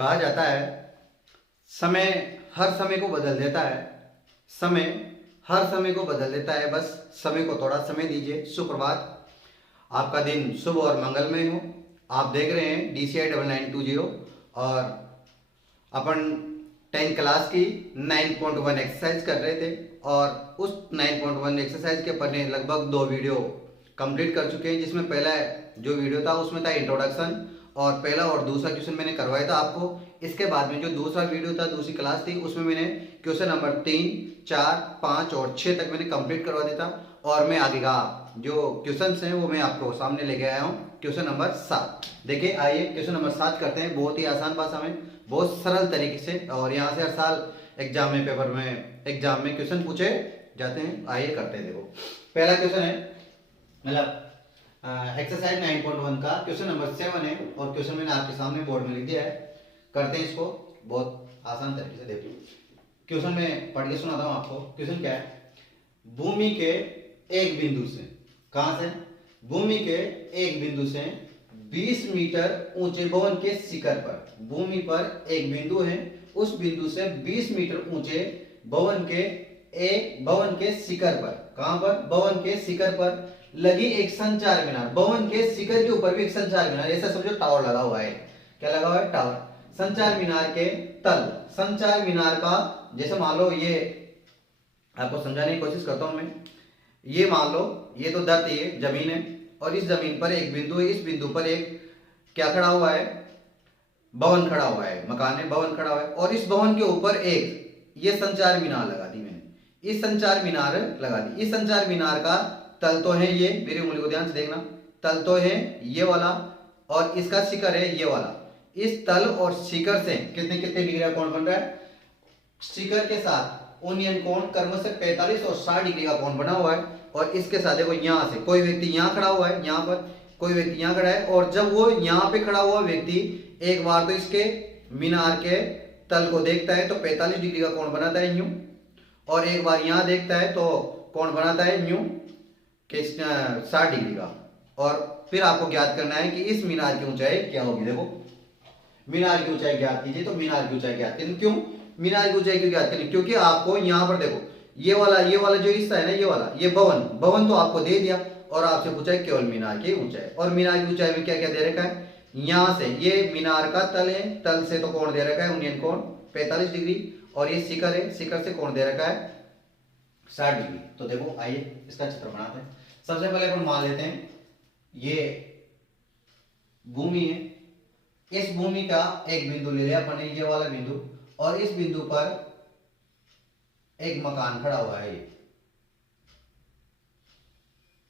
कहा जाता है समय हर समय को बदल देता है। समय हर समय को बदल देता है, बस समय को थोड़ा समय दीजिए। सुप्रभात, आपका दिन शुभ और मंगलमय हो। आप देख रहे हैं DCI 9920 और अपन 10th क्लास की 9.1 एक्सरसाइज कर रहे थे और उस 9.1 एक्सरसाइज के अपन ने लगभग 2 वीडियो कंप्लीट कर चुके हैं, जिसमें पहला जो वीडियो था उसमें था इंट्रोडक्शन और पहला और दूसरा क्वेश्चन मैंने करवाया था आपको। इसके बाद में जो दूसरा वीडियो था, दूसरी क्लास थी, उसमें मैंने क्वेश्चन नंबर 3, 4, 5 और 6 तक मैंने कंप्लीट करवा दिया था और मैं आगे का जो क्वेश्चन हैं वो मैं आपको सामने लेके आया हूँ। क्वेश्चन नंबर 7 देखिए, आइए क्वेश्चन नंबर 7 करते हैं। बहुत ही आसान भाषा में, बहुत सरल तरीके से, और यहाँ से हर साल एग्जाम में, पेपर में, एग्जाम में क्वेश्चन पूछे जाते हैं। आइए करते हैं। देखो, पहला क्वेश्चन है, मतलब एक्सरसाइज 9.1 का क्वेश्चन नंबर 7 है और क्वेश्चन मैंने आपके सामने बोर्ड में लिख दिया है। करते हैं इसको बहुत आसान तरीके से। देखो, क्वेश्चन में पढ़ के सुनाता हूँ आपको। क्वेश्चन क्या है? भूमि के एक बिंदु से, कहां से? भूमि के एक बिंदु से 20 मीटर ऊंचे भवन के शिखर पर, भूमि पर एक बिंदु है, उस बिंदु से 20 मीटर ऊंचे भवन के शिखर पर, कहां पर? भवन के शिखर पर लगी एक संचार मीनार। भवन के शिखर के ऊपर भी एक संचार मीनार, ऐसा समझो टावर लगा हुआ है। क्या लगा हुआ है? टावर। संचार मीनार के तल, संचार मीनार का, जैसे मान लो, ये आपको समझाने की कोशिश करता हूं मैं। ये मान लो, ये तो धरती है, जमीन है, और इस जमीन पर एक बिंदु है। इस बिंदु पर एक क्या खड़ा हुआ है? भवन खड़ा हुआ है, मकान है, भवन खड़ा हुआ है, और इस भवन के ऊपर एक ये संचार मीनार लगा दी मैंने। इस संचार मीनार लगा दी। इस संचार मीनार का तल तो है ये, मेरी उंगली को ध्यान से देखना, तल तो है ये वाला और इसका शिखर है ये वाला। इस तल और शिखर से कितने कितने डिग्री का कोण बन रहा है? शिखर के साथ ओनियन कोण क्रमशः 45 और 60 डिग्री का कोण बना हुआ है। और इसके साथ देखो, यहां से कोई व्यक्ति यहां खड़ा हुआ है, यहां पर कोई व्यक्ति यहां खड़ा है, और जब वो यहां पे खड़ा हुआ व्यक्ति एक बार तो इसके मीनार के तल को देखता है तो 45 डिग्री का कोण बनाता है यूं, और एक बार यहां देखता है तो कोण बनाता है यूं कि 60 डिग्री का। और फिर आपको ज्ञात करना है कि इस मीनार की ऊंचाई क्या होगी। देखो, मीनार की ऊंचाई ज्ञात कीजिए। तो मीनार की ऊंचाई ज्ञात कीजिए, क्यों मीनार की ऊंचाई क्यों ज्ञात करें? क्योंकि आपको यहां पर देखो, ये वाला जो हिस्सा है ना, ये वाला, ये भवन तो आपको दे दिया और आपसे पूछा है केवल मीनार की ऊंचाई। और मीनार की ऊंचाई में क्या क्या दे रखा है? यहां से ये मीनार का तल है, तल से तो कोण दे रखा है उन्नयन कोण 45 डिग्री, और ये शिखर है, शिखर से कोण दे रखा है 60 डिग्री। तो देखो, आइए इसका चित्र बनाते हैं। सबसे पहले अपन मान लेते हैं ये भूमि है। इस भूमि का एक बिंदु ले लिया अपन ने, ये वाला बिंदु, और इस बिंदु पर एक मकान खड़ा हुआ है।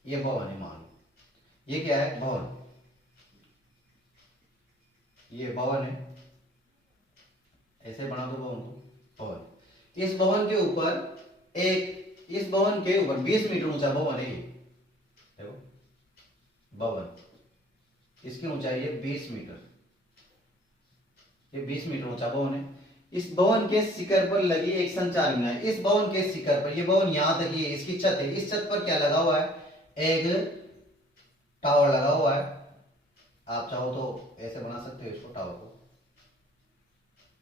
ये भवन है, मान लो ये क्या है? भवन। ये भवन है, ऐसे बना दो भवन को, भवन। इस भवन के ऊपर इस भवन के ऊपर 20 मीटर ऊंचा भवन है। देखो, भवन, इसकी ऊंचाई है 20 मीटर, ये 20 मीटर ऊंचा भवन है। इस भवन के शिखर पर लगी एक संचार मीनार। इस भवन के शिखर पर, ये भवन यहां तक ये इसकी छत है, इस छत पर क्या लगा हुआ है? एक टावर लगा हुआ है। आप चाहो तो ऐसे बना सकते हो इसको, टावर को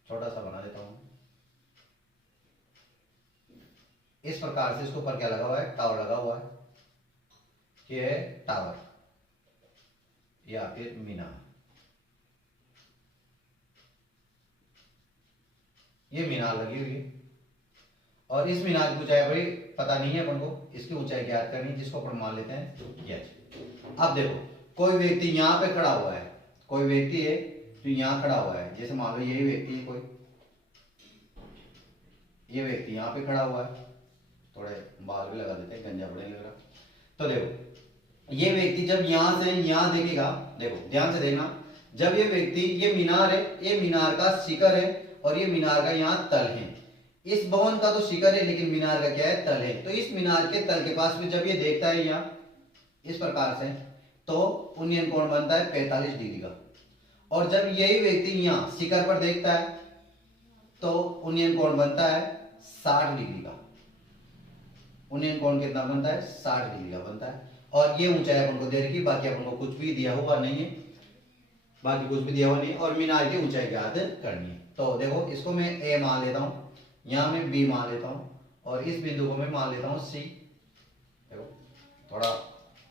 छोटा सा बना देता हूं। इस प्रकार से इसके ऊपर क्या लगा हुआ है? टावर लगा हुआ है। ये है टावर या फिर मीनार। ये मीनार लगी हुई है और इस मीनार की ऊंचाई भाई पता नहीं है अपन को, इसकी ऊंचाई ज्ञात करनी, जिसको अपन मान लेते हैं ये। अब देखो, कोई व्यक्ति यहां पे खड़ा हुआ है, कोई व्यक्ति है जो यहां खड़ा हुआ है, जैसे मान लो यही व्यक्ति है कोई, ये व्यक्ति यहां पे खड़ा हुआ है, थोड़े बाल भी लगा देते हैं, गंजा बड़े लग रहा। तो देखो, ये व्यक्ति जब यहां से यहां देखेगा, देखो ध्यान से देखना, जब ये व्यक्ति, ये मीनार है, ये मीनार का शिखर है और ये मीनार का यहाँ तल है। इस भवन का तो शिखर है लेकिन मीनार का क्या है? तल है। तो इस मीनार के तल के पास में जब ये देखता है यहाँ इस प्रकार से, तो उन्नयन कोण बनता है 45 डिग्री का। और जब यही व्यक्ति यहाँ शिखर पर देखता है तो उन्नयन कोण बनता है 60 डिग्री का। उन्नयन कोण कितना बनता है? 60 डिग्री का बनता है। और ये ऊंचाई अपन को दे रखी, बाकी अपन को कुछ भी दिया हुआ नहीं है। बाकी कुछ भी दिया हुआ नहीं, और मीनार की ऊंचाई ज्ञात करनी है। तो देखो इसको मैं ए मान लेता हूँ, यहाँ मैं बी मान लेता हूँ, और इस बिंदु को मैं मान लेता हूँ सी। देखो थोड़ा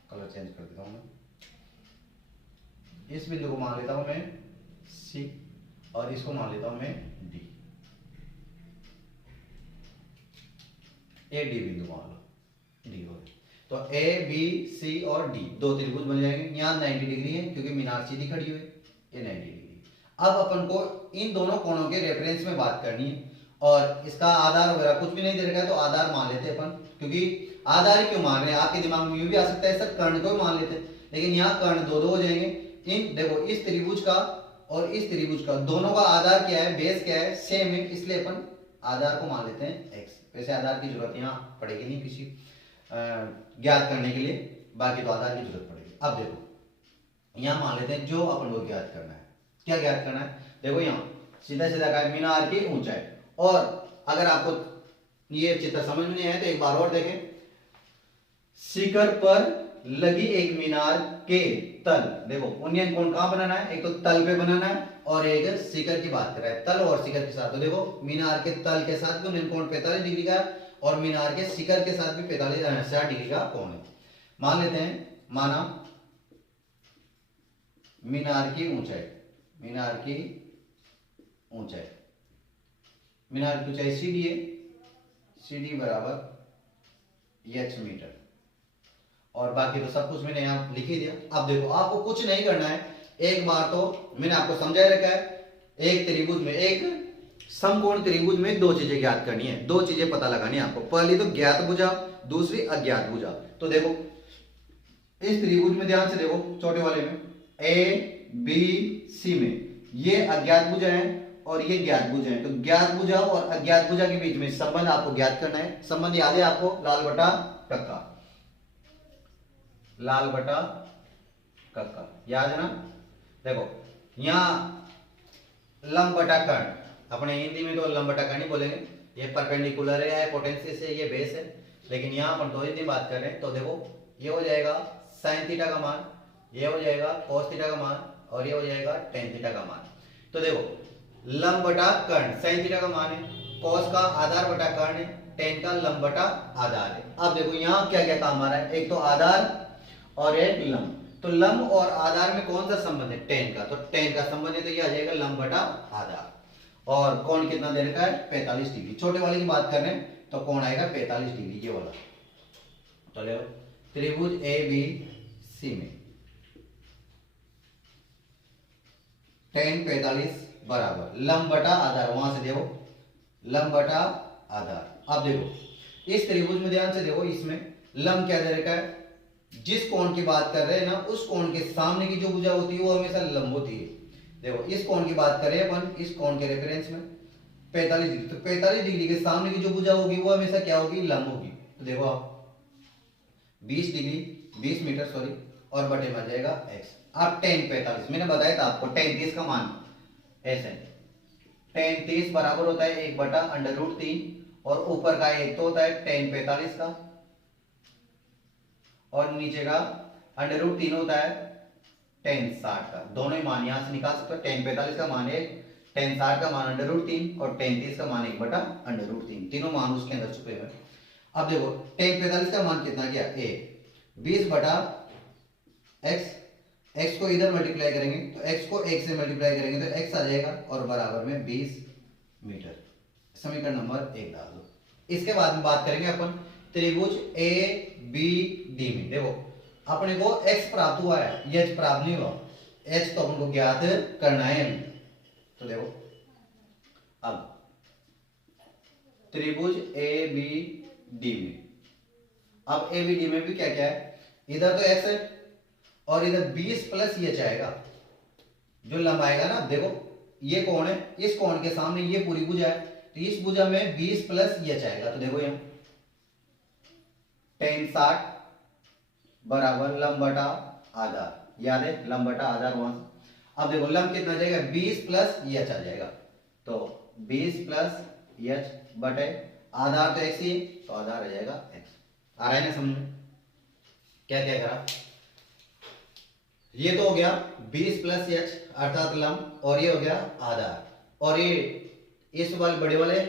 कलर चेंज कर देता हूँ मैं, इस बिंदु को मान लेता हूँ मैं सी, और इसको मान लेता हूँ मैं डी। ए डी बिंदु मान लो, डी हो गया। तो ए बी सी और डी दो त्रिभुज बन जाएंगे। यहाँ 90 डिग्री है क्योंकि मीनार सीधी खड़ी हुई है, ये 90 डिग्री। अब अपन को इन दोनों कोणों के रेफरेंस में बात करनी है, और इसका आधार वगैरह कुछ भी नहीं दे रखा है तो आधार मान लेते हैं अपन, क्योंकि आधार ही क्यों मान रहे हैं, आपके दिमाग में ये भी आ सकता है सर कर्ण को ही मान लेते हैं, लेकिन यहाँ कर्ण दो दो हो जाएंगे। इन देखो इस त्रिभुज का और इस त्रिभुज का दोनों का आधार क्या है, बेस क्या है, सेम है, इसलिए अपन आधार को मान लेते हैं x। वैसे आधार की जरूरत यहाँ पड़ेगी नहीं किसी ज्ञात करने के लिए, बाकी तो आधार की जरूरत पड़ेगी। अब देखो यहाँ मान लेते हैं जो अपन को ज्ञात करना है, क्या ज्ञात करना है, देखो यहाँ सीधा सीधा का मीनार की ऊंचाई। और अगर आपको ये चित्र समझ में नहीं आया तो एक बार और देखें, शिखर पर लगी एक मीनार के तल, देखो उन्नयन कोण कहां बनाना है, एक तो तल पे बनाना है और एक शिखर की बात कर रहा है, तल और शिखर के साथ। तो देखो मीनार के तल के साथ भी उन्नयन कोण 45 डिग्री का है, और मीनार के शिखर के साथ भी 60 डिग्री का कोण है। मान लेते हैं, माना मीनार की ऊंचाई, मीनार की ऊंचाई, मीनार की ऊंचाई सीडी है, सीडी बराबर h मीटर, और बाकी तो सब कुछ मैंने यहाँ लिख ही दिया। अब देखो आपको कुछ नहीं करना है, एक बार तो मैंने आपको समझा रखा है, एक त्रिभुज में, एक समकोण त्रिभुज में दो चीजें ज्ञात करनी है, दो चीजें पता लगानी है आपको। पहली तो ज्ञात भुजा, दूसरी अज्ञात भुजा। तो देखो इस त्रिभुज में ध्यान से देखो, छोटे वाले में ए बी सी में ये अज्ञात भुजा है और ये ज्ञात भुजा है। तो ज्ञात भुजा और अज्ञात भुजा के बीच में संबंध आपको ज्ञात करना है। संबंध याद है आपको, लाल बटा कक्का, लाल बटा कक्का याद है ना। देखो यहाँ लंब बटा कर्ण, अपने हिंदी में तो लंब बटा कर्ण ही बोलेंगे, ये परपेंडिकुलर है, हाइपोटेन्यूस है, ये बेस है, लेकिन यहाँ अपन दो हिंदी बात कर रहे हैं। तो देखो ये हो जाएगा साइन थीटा का मान, ये हो जाएगा कोस थीटा का मान, और ये हो जाएगा टेन थीटा का मान। तो देखो लंब बटा कर्ण साइन थीटा का मान है, कोस का आधार बटा कर्ण है, टेन का लंब बटा आधार है। अब देखो यहाँ क्या क्या काम आ रहा है, एक तो आधार और एक लंब। तो लंब और आधार में कौन सा संबंध है, टेन का, तो टेन का संबंध है, तो ये आ जाएगा लंब बटा आधार। और कोण कितना दे रखा है, 45 डिग्री। छोटे वाले की बात कर रहे हैं तो कोण आएगा 45 डिग्री, ये वाला। तो ले त्रिभुज ए बी सी में टेन 45 बराबर लंब बटा आधार, वहां से देखो लंब बटा आधार। अब देखो इस त्रिभुज में ध्यान से देखो, इसमें लंब क्या दे रखा है, जिस कोण की बात कर रहे हैं ना उस कोण के सामने की जो भुजा होती है वो हमेशा लंब होती है। देखो इस कोण की बात करें अपन, इस कोण के रेफरेंस में 45 डिग्री, तो 45 डिग्री के सामने की जो भुजा होगी वो हमेशा क्या होगी, लंब होगी। तो देखो आप 20 डिग्री 20 मीटर सॉरी, और बटे में आ जाएगा x। अब टेन 45 मैंने बताया था आपको, टेन 30 का मान ऐसे, टेन 30 बराबर होता है 1 बटा √3, और ऊपर का एक तो होता है टेन 45 का, और नीचे का √3 होता है टेन 60 का। दोनों ही मान यहां से निकाल सकते हो, टेन 45 का मान 1, टेन 60 का मान √3, और टेन 30 का मान 1 बटा √3, तीनों मान उसके अंदर छुपे हुए। अब देखो टेन 45 का मान कितना गया, 20 बटा x, x को इधर मल्टीप्लाई करेंगे तो x को 1 से मल्टीप्लाई करेंगे तो x आ जाएगा, और बराबर में 20 मीटर। समीकरण नंबर 1 डाल दो। इसके बाद में बात करेंगे अपन त्रिभुज ए बी डी में। देखो अपने को x प्राप्त हुआ है, h प्राप्त नहीं हुआ, h तो अपन को ज्ञात करना है। तो देखो अब त्रिभुज ए बी डी में, अब ए बी डी में भी क्या क्या है, इधर तो x है और इधर 20 प्लस h आएगा, जो लंब आएगा ना। देखो ये कोण है, इस कोण के सामने ये पूरी भुजा है, तो इस भुजा में 20 प्लस h आएगा। तो देखो यहाँ टेन 60 बराबर लंब बटा आधार, याद है लंब बटा आधार वहां से। अब देखो लंब कितना जाएगा, 20 प्लस h आ जाएगा, तो 20 प्लस h बटे आधार तो x ही है, तो आधार आ जाएगा x। आ रहा है ना समझ में, क्या क्या करा, ये तो हो गया 20 प्लस एच अर्थात लंब, और ये हो गया आधार, और ये इस वाले बड़े वाले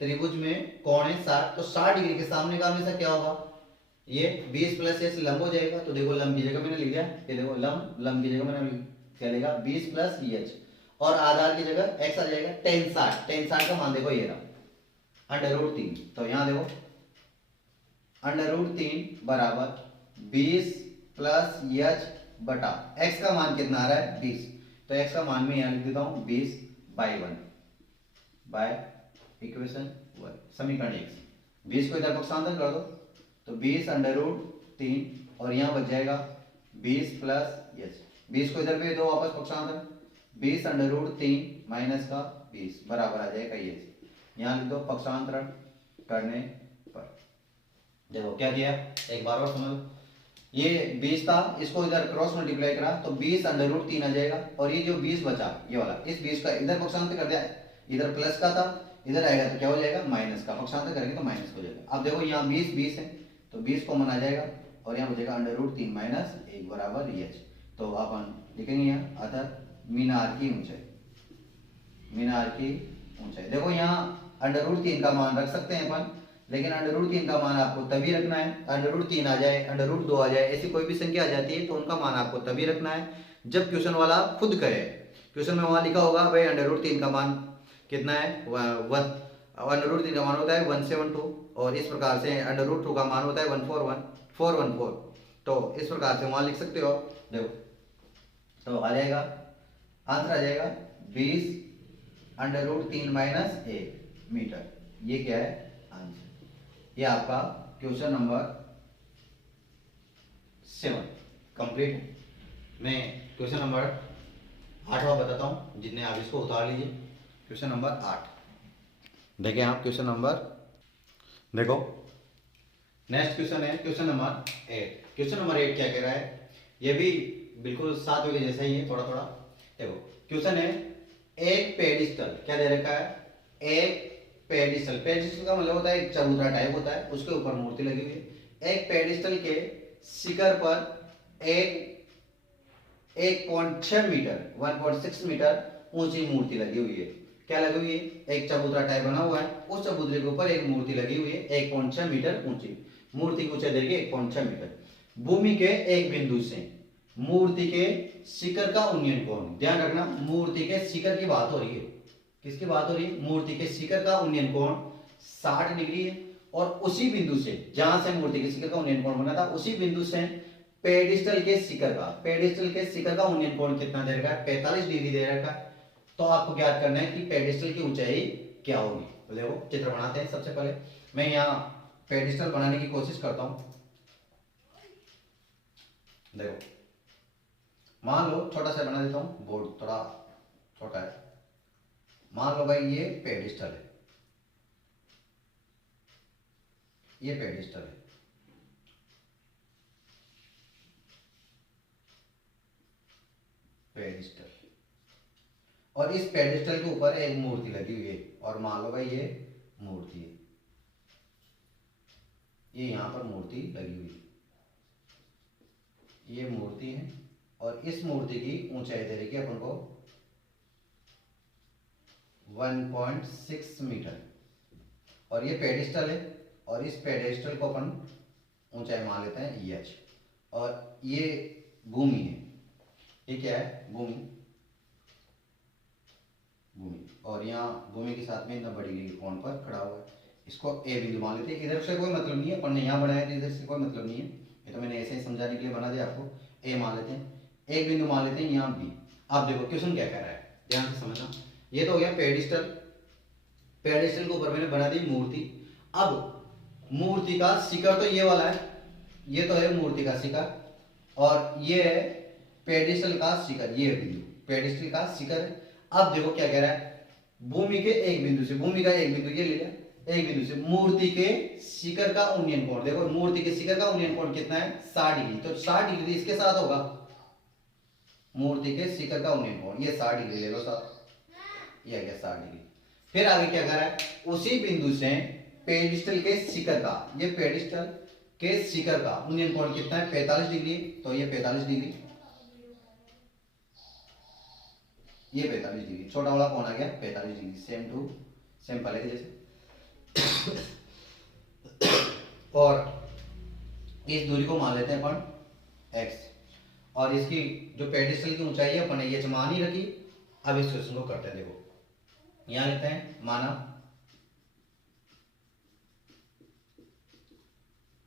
त्रिभुज में कोण है 60, तो 60 डिग्री के सामने का हमेशा क्या होगा, ये 20 प्लस एच लंब हो जाएगा। तो देखो लंब की जगह मैंने लिख दिया, ये देखो लंब, लंब की जगह मैंने क्या लिखा 20 प्लस एच, और आधार की जगह x आ जाएगा tan 60। tan 60 का मान देखो ये रहा √3, तो यहां देखो √3 बराबर 20 प्लस एच बटा x का मान कितना आ रहा है 20, तो x का मान मैं यहां लिख देता हूं 20/1 बाय इक्वेशन 1 समीकरण 1। 20 को इधर पक्षांतर कर दो तो 20 √3 और यहां बच जाएगा 20 प्लस एच, 20 को इधर भेज दो वापस पक्षांतर, 20 √3 माइनस का 20 बराबर आ जाएगा ये, यहां लिख दो पक्षांतरण करने पर। देखो क्या किया, एक बार और समझ, ये 20 था, इसको इधर क्रॉस मल्टीप्लाई करा तो 20 √3 आ जाएगा, और ये जो 20 बचा ये वाला, इस 20 का इधर पक्षांतर कर दिया, इधर प्लस का था, इधर आएगा तो क्या हो जाएगा माइनस का, पक्षांतर करेंगे तो माइनस हो जाएगा। अब देखो यहाँ 20 है तो 20 कॉमन आ जाएगा, और यहाँ बचेगा √3 माइनस 1 बराबर एच। तो अपन लिखेंगे यहाँ अतः मीनार की ऊंचाई, मीनार की ऊंचाई। देखो यहाँ √3 का मान रख सकते हैं अपन, लेकिन √3 का मान आपको तभी रखना है, √3 आ जाए, √2 आ जाए, ऐसी कोई भी संख्या आ जाती है तो उनका मान आपको तभी रखना है जब क्वेश्चन वाला खुद कहे। क्वेश्चन में वहां लिखा होगा भाई √3 का मान कितना है, √3 का मान होता है 172, और इस प्रकार से √2 का मान होता है 414, तो इस प्रकार से वहां लिख सकते हो। देखो तो आ जाएगा, आंसर आ जाएगा 20 √3 माइनस 1 मीटर, ये क्या है आंसर। ये आपका क्वेश्चन नंबर 7 कंप्लीट है। मैं क्वेश्चन नंबर 8वां बताता हूं, जितने आप इसको उतार लीजिए। क्वेश्चन नंबर 8 देखें आप, क्वेश्चन नंबर देखो, नेक्स्ट क्वेश्चन है क्वेश्चन नंबर 8। क्वेश्चन नंबर 8 क्या कह रहा है, ये भी बिल्कुल 7वें के जैसा ही है थोड़ा थोड़ा। देखो क्वेश्चन है, एक पेडिस्टल क्या दे रखा है, एक पेडिस्टल, पेडिस्टल का मतलब होता है एक चबूतरा टाइप होता है, उसके ऊपर मूर्ति लगी हुई है। एक पेडिस्टल के शिखर पर एक 1.6 मीटर 1.6 मीटर ऊंची मूर्ति लगी हुई है। क्या लगी हुई है, एक चबूतरा टाइप बना हुआ है, उस चबूतरे के ऊपर एक मूर्ति लगी हुई है 1.6 मीटर ऊंची, मूर्ति की ऊंचाई देखिए 1.6 मीटर। भूमि के एक बिंदु से मूर्ति के शिखर का उन्नयन कोण, ध्यान रखना मूर्ति के शिखर की बात हो रही है, किसकी बात हो रही है, मूर्ति के शिखर का उन्नयन कोण 60 डिग्री है, और उसी बिंदु से जहां से मूर्ति के शिखर का उन्नयन कोण बना था उसी बिंदु से पेडिस्टल के शिखर का उन्नयन कोण कितना दे रखा है, 45 डिग्री दे रखा है। तो आपको ज्ञात करना है कि पेडिस्टल की ऊंचाई क्या होगी। तो देखो चित्र बनाते हैं। सबसे पहले मैं यहाँ पेडिस्टल बनाने की कोशिश करता हूं। देखो मान लो छोटा सा बना देता हूं, बोर्ड थोड़ा छोटा है। मान लो भाई ये पेडिस्टल है, ये पेडिस्टल है, पेडिस्टल, और इस पेडिस्टल के ऊपर एक मूर्ति लगी हुई है, और मान लो भाई ये मूर्ति है, ये यहां पर मूर्ति लगी हुई है, ये मूर्ति है, और इस मूर्ति की ऊंचाई दे रही है अपन को 1.6 मीटर, और ये पेडिस्टल है, और इस पेडिस्टल को अपन ऊंचाई मान लेते हैं एच, और ये भूमि है, ये क्या है भूमि, और यहाँ भूमि के साथ में इतना बड़ी कोण पर खड़ा हुआ है, इसको ए बिंदु मान लेते हैं। इधर से कोई मतलब नहीं है, अपन ने यहाँ बनाया तो इधर से कोई मतलब नहीं है, ये तो मैंने ऐसे ही समझाने के लिए बना दिया आपको। ए मान लेते हैं, एक बिंदु मान लेते हैं यहाँ बी। अब देखो क्वेश्चन क्या कह रहा है, ध्यान से समझना। ये तो हो गया पेडिस्टल, पेडिस्टल के ऊपर मैंने बना दी मूर्ति। अब मूर्ति का शिखर तो ये वाला है, ये तो है मूर्ति का शिखर, और ये है पेडिस्टल का शिखर, ये बिंदु पेडिस्टल का शिखर है। अब देखो क्या कह रहा है, भूमि के एक बिंदु से, भूमि का एक बिंदु ये ले लिया, एक बिंदु से मूर्ति के शिखर का उन्नयन कोण, देखो मूर्ति के शिखर का उन्नयन कोण कितना है 60 डिग्री, तो 60 डिग्री इसके साथ होगा, मूर्ति के शिखर का उन्नयन कोण ये 60 डिग्री ले लो साथ, ये आ गया 60 डिग्री। फिर आगे क्या कर रहा है, उसी बिंदु से पेडिस्टल के शिखर का, ये पेडिस्टल के शिखर का उन्नयन कोण कितना है 45 डिग्री, तो ये 45 डिग्री, ये 45 डिग्री, छोटा वाला कौन आ गया 45 डिग्री, सेम टू सेम पहले के जैसे। और इस दूरी को मान लेते हैं अपन x, और इसकी जो पेडिस्टल की ऊंचाई है अपन ने ये मान ही रखी। अब इस क्वेश्चन को करते हैं, देखो यहां लिखते हैं माना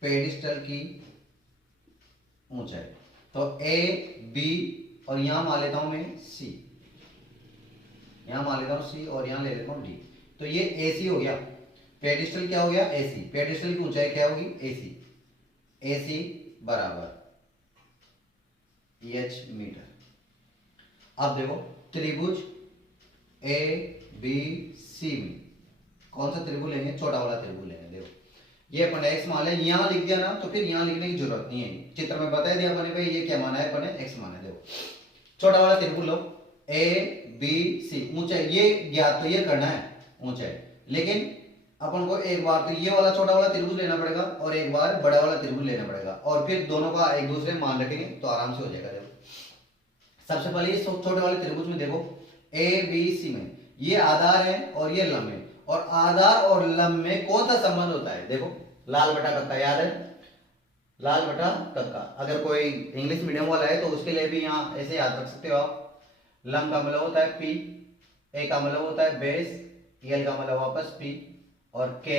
पेडिस्टल की ऊंचाई, तो a b और यहां मान लेता हूं मैं c, यहां मान लेता हूं c और यहां ले लेता हूं d, तो ये ac हो गया। पेडिस्टल क्या हो गया ac, पेडिस्टल की ऊंचाई क्या होगी ac, AC बराबर h मीटर। अब देखो त्रिभुज ए बी सी में कौन सा त्रिभुज लेंगे, छोटा वाला त्रिभुज लेंगे। देखो ये अपन x मान ले, यहां लिख दिया ना तो फिर यहां लिखने की जरूरत नहीं है, चित्र में बता दिया अपने भाई ये क्या माना है अपने x माना है। देखो छोटा वाला त्रिभुज लो ए बी सी, ऊंचाई ये ज्ञात तो ये करना है ऊंचाई, लेकिन अपन को एक बार तो ये वाला छोटा वाला त्रिभुज लेना पड़ेगा और एक बार बड़ा वाला त्रिभुज लेना पड़ेगा, और फिर दोनों का एक दूसरे मान रखेंगे तो आराम से हो जाएगा। देखो सबसे पहले इस छोटे वाले त्रिभुज में देखो ए बी सी में ये आधार है और ये लंब है, और आधार और लंब में कौन सा संबंध होता है, देखो लाल बटा कक्का, याद है लाल बटा कक्का। अगर कोई इंग्लिश मीडियम वाला है तो उसके लिए भी यहाँ ऐसे याद रख सकते हो आप। लंब का मतलब होता है पी, ए का मतलब होता है बेस, एल का मतलब वापस पी, और के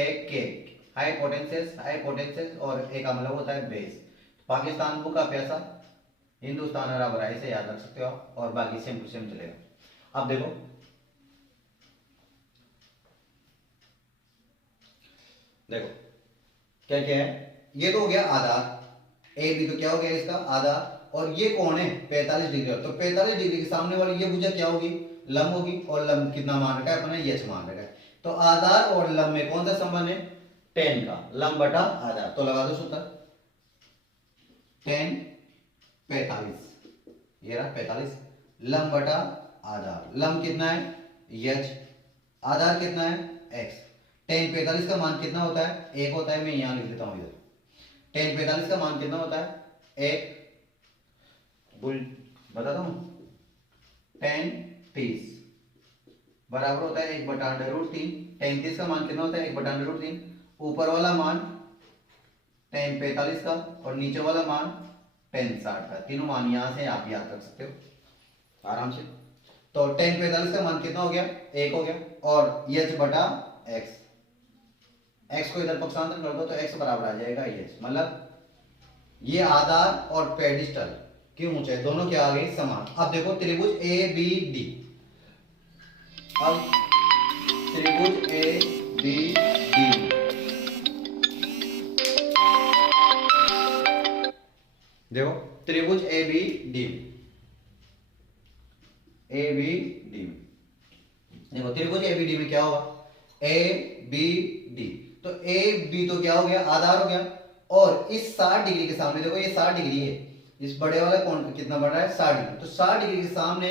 हाइपोटेन्सिस और ए का मतलब होता है बेस। पाकिस्तान बुक का पैसा, हिंदुस्तान हरा भरा, ऐसे याद रख सकते हो आप, और बाकी सेम टू सेम चलेगा। अब देखो देखो क्या क्या है, ये तो हो गया आधार ए बी, तो क्या हो गया इसका आधार, और ये कौन है 45 डिग्री, तो 45 डिग्री के सामने वाली ये भुजा क्या होगी लंब होगी, और लंब कितना मान रखा है अपने h मान रखा है। तो आधार और लंब में कौन सा संबंध है tan का, लंब बटा आधार, तो लगा दो सूत्र tan 45, ये रहा 45, लंब बटा आधार, लंब कितना है h, आधार कितना है x। tan 45 का मान कितना होता है एक होता है, मैं यहां लिख देता हूं इधर, tan 45 का मान कितना होता है एक, बताता हूं tan 30 बराबर होता है 1/√3, tan 30 का मान कितना होता है 1/√3, ऊपर वाला मान tan 45 का और नीचे वाला मान tan 60 का, तीनों मान यहां से आप याद रख सकते हो आराम से। तो tan 45 का मान कितना हो गया एक हो गया, और h बटा x, x को इधर पक्षांतर कर दो तो x बराबर आ जाएगा h, मतलब ये आधार और पेडिस्टल की ऊंचाई दोनों क्या आ गई समान। अब देखो त्रिभुज ए बी डी, अब त्रिभुज ए बी डी, देखो त्रिभुज A B D, A B D, देखो त्रिभुज ए बी डी में क्या होगा ए बी डी, तो ए बी तो क्या हो गया आधार हो गया, और इस 60 डिग्री के सामने देखो ये 60 डिग्री है, इस बड़े वाला कौन कितना बढ़ रहा है 60 डिग्री, तो 60 डिग्री के सामने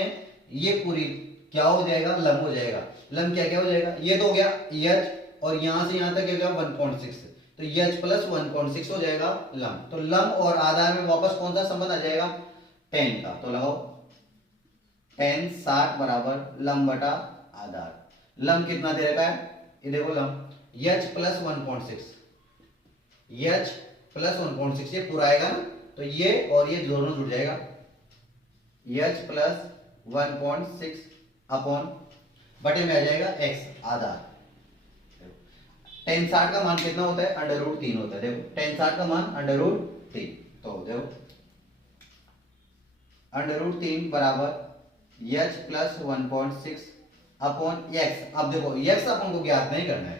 ये पूरी क्या हो जाएगा लंब हो जाएगा। लंब क्या क्या हो जाएगा, ये तो हो गया h, और यहां से यहां तक क्या हो गया 1.6, तो h प्लस 1.6 हो जाएगा लंब। तो लंब और आधार में वापस कौन सा संबंध आ जाएगा tan का, तो लगाओ tan 60 बराबर लंब बटा आधार, लंब कितना दे रखा है ये देखो लंब h प्लस 1.6, h प्लस 1.6 ये पूरा आएगा ना, तो ये और ये दोनों जुड़ जाएगा, h प्लस 1.6 अपॉन बटे में आ जाएगा x आधार। tan 60 का मान कितना होता है √3 होता है, देखो tan 60 का मान √3, तो देखो √3 बराबर h प्लस 1.6 अपॉन x। अब देखो x अपन को ज्ञात नहीं करना है,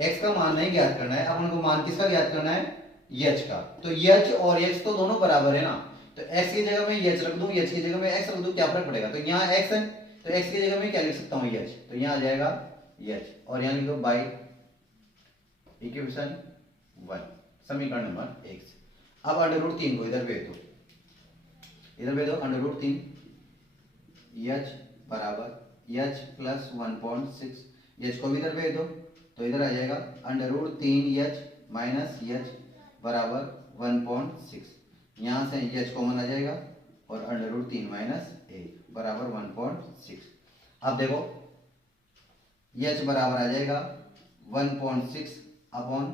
x का मान नहीं ज्ञात करना है, अपन को मान किसका ज्ञात करना है h का, तो h और x तो दोनों बराबर है ना, तो x की जगह में h रख दूं, h की जगह में x रख दूं, क्या फर्क पड़ेगा, तो यहाँ x है तो x की जगह में क्या लिख सकता हूँ h, तो यहाँ आ जाएगा h, और यहाँ लिख दो बाई इक्वेशन 1 समीकरण नंबर 1 से। अब √3 को इधर भेज दो, इधर भेज दो √3 h बराबर h प्लस 1.6, h को भी इधर भेज दो तो इधर आ जाएगा √3h माइनस h बराबर 1.6, यहाँ से h कॉमन आ जाएगा और √3 माइनस 1 बराबर 1.6। अब देखो एच बराबर आ जाएगा 1.6 अपॉन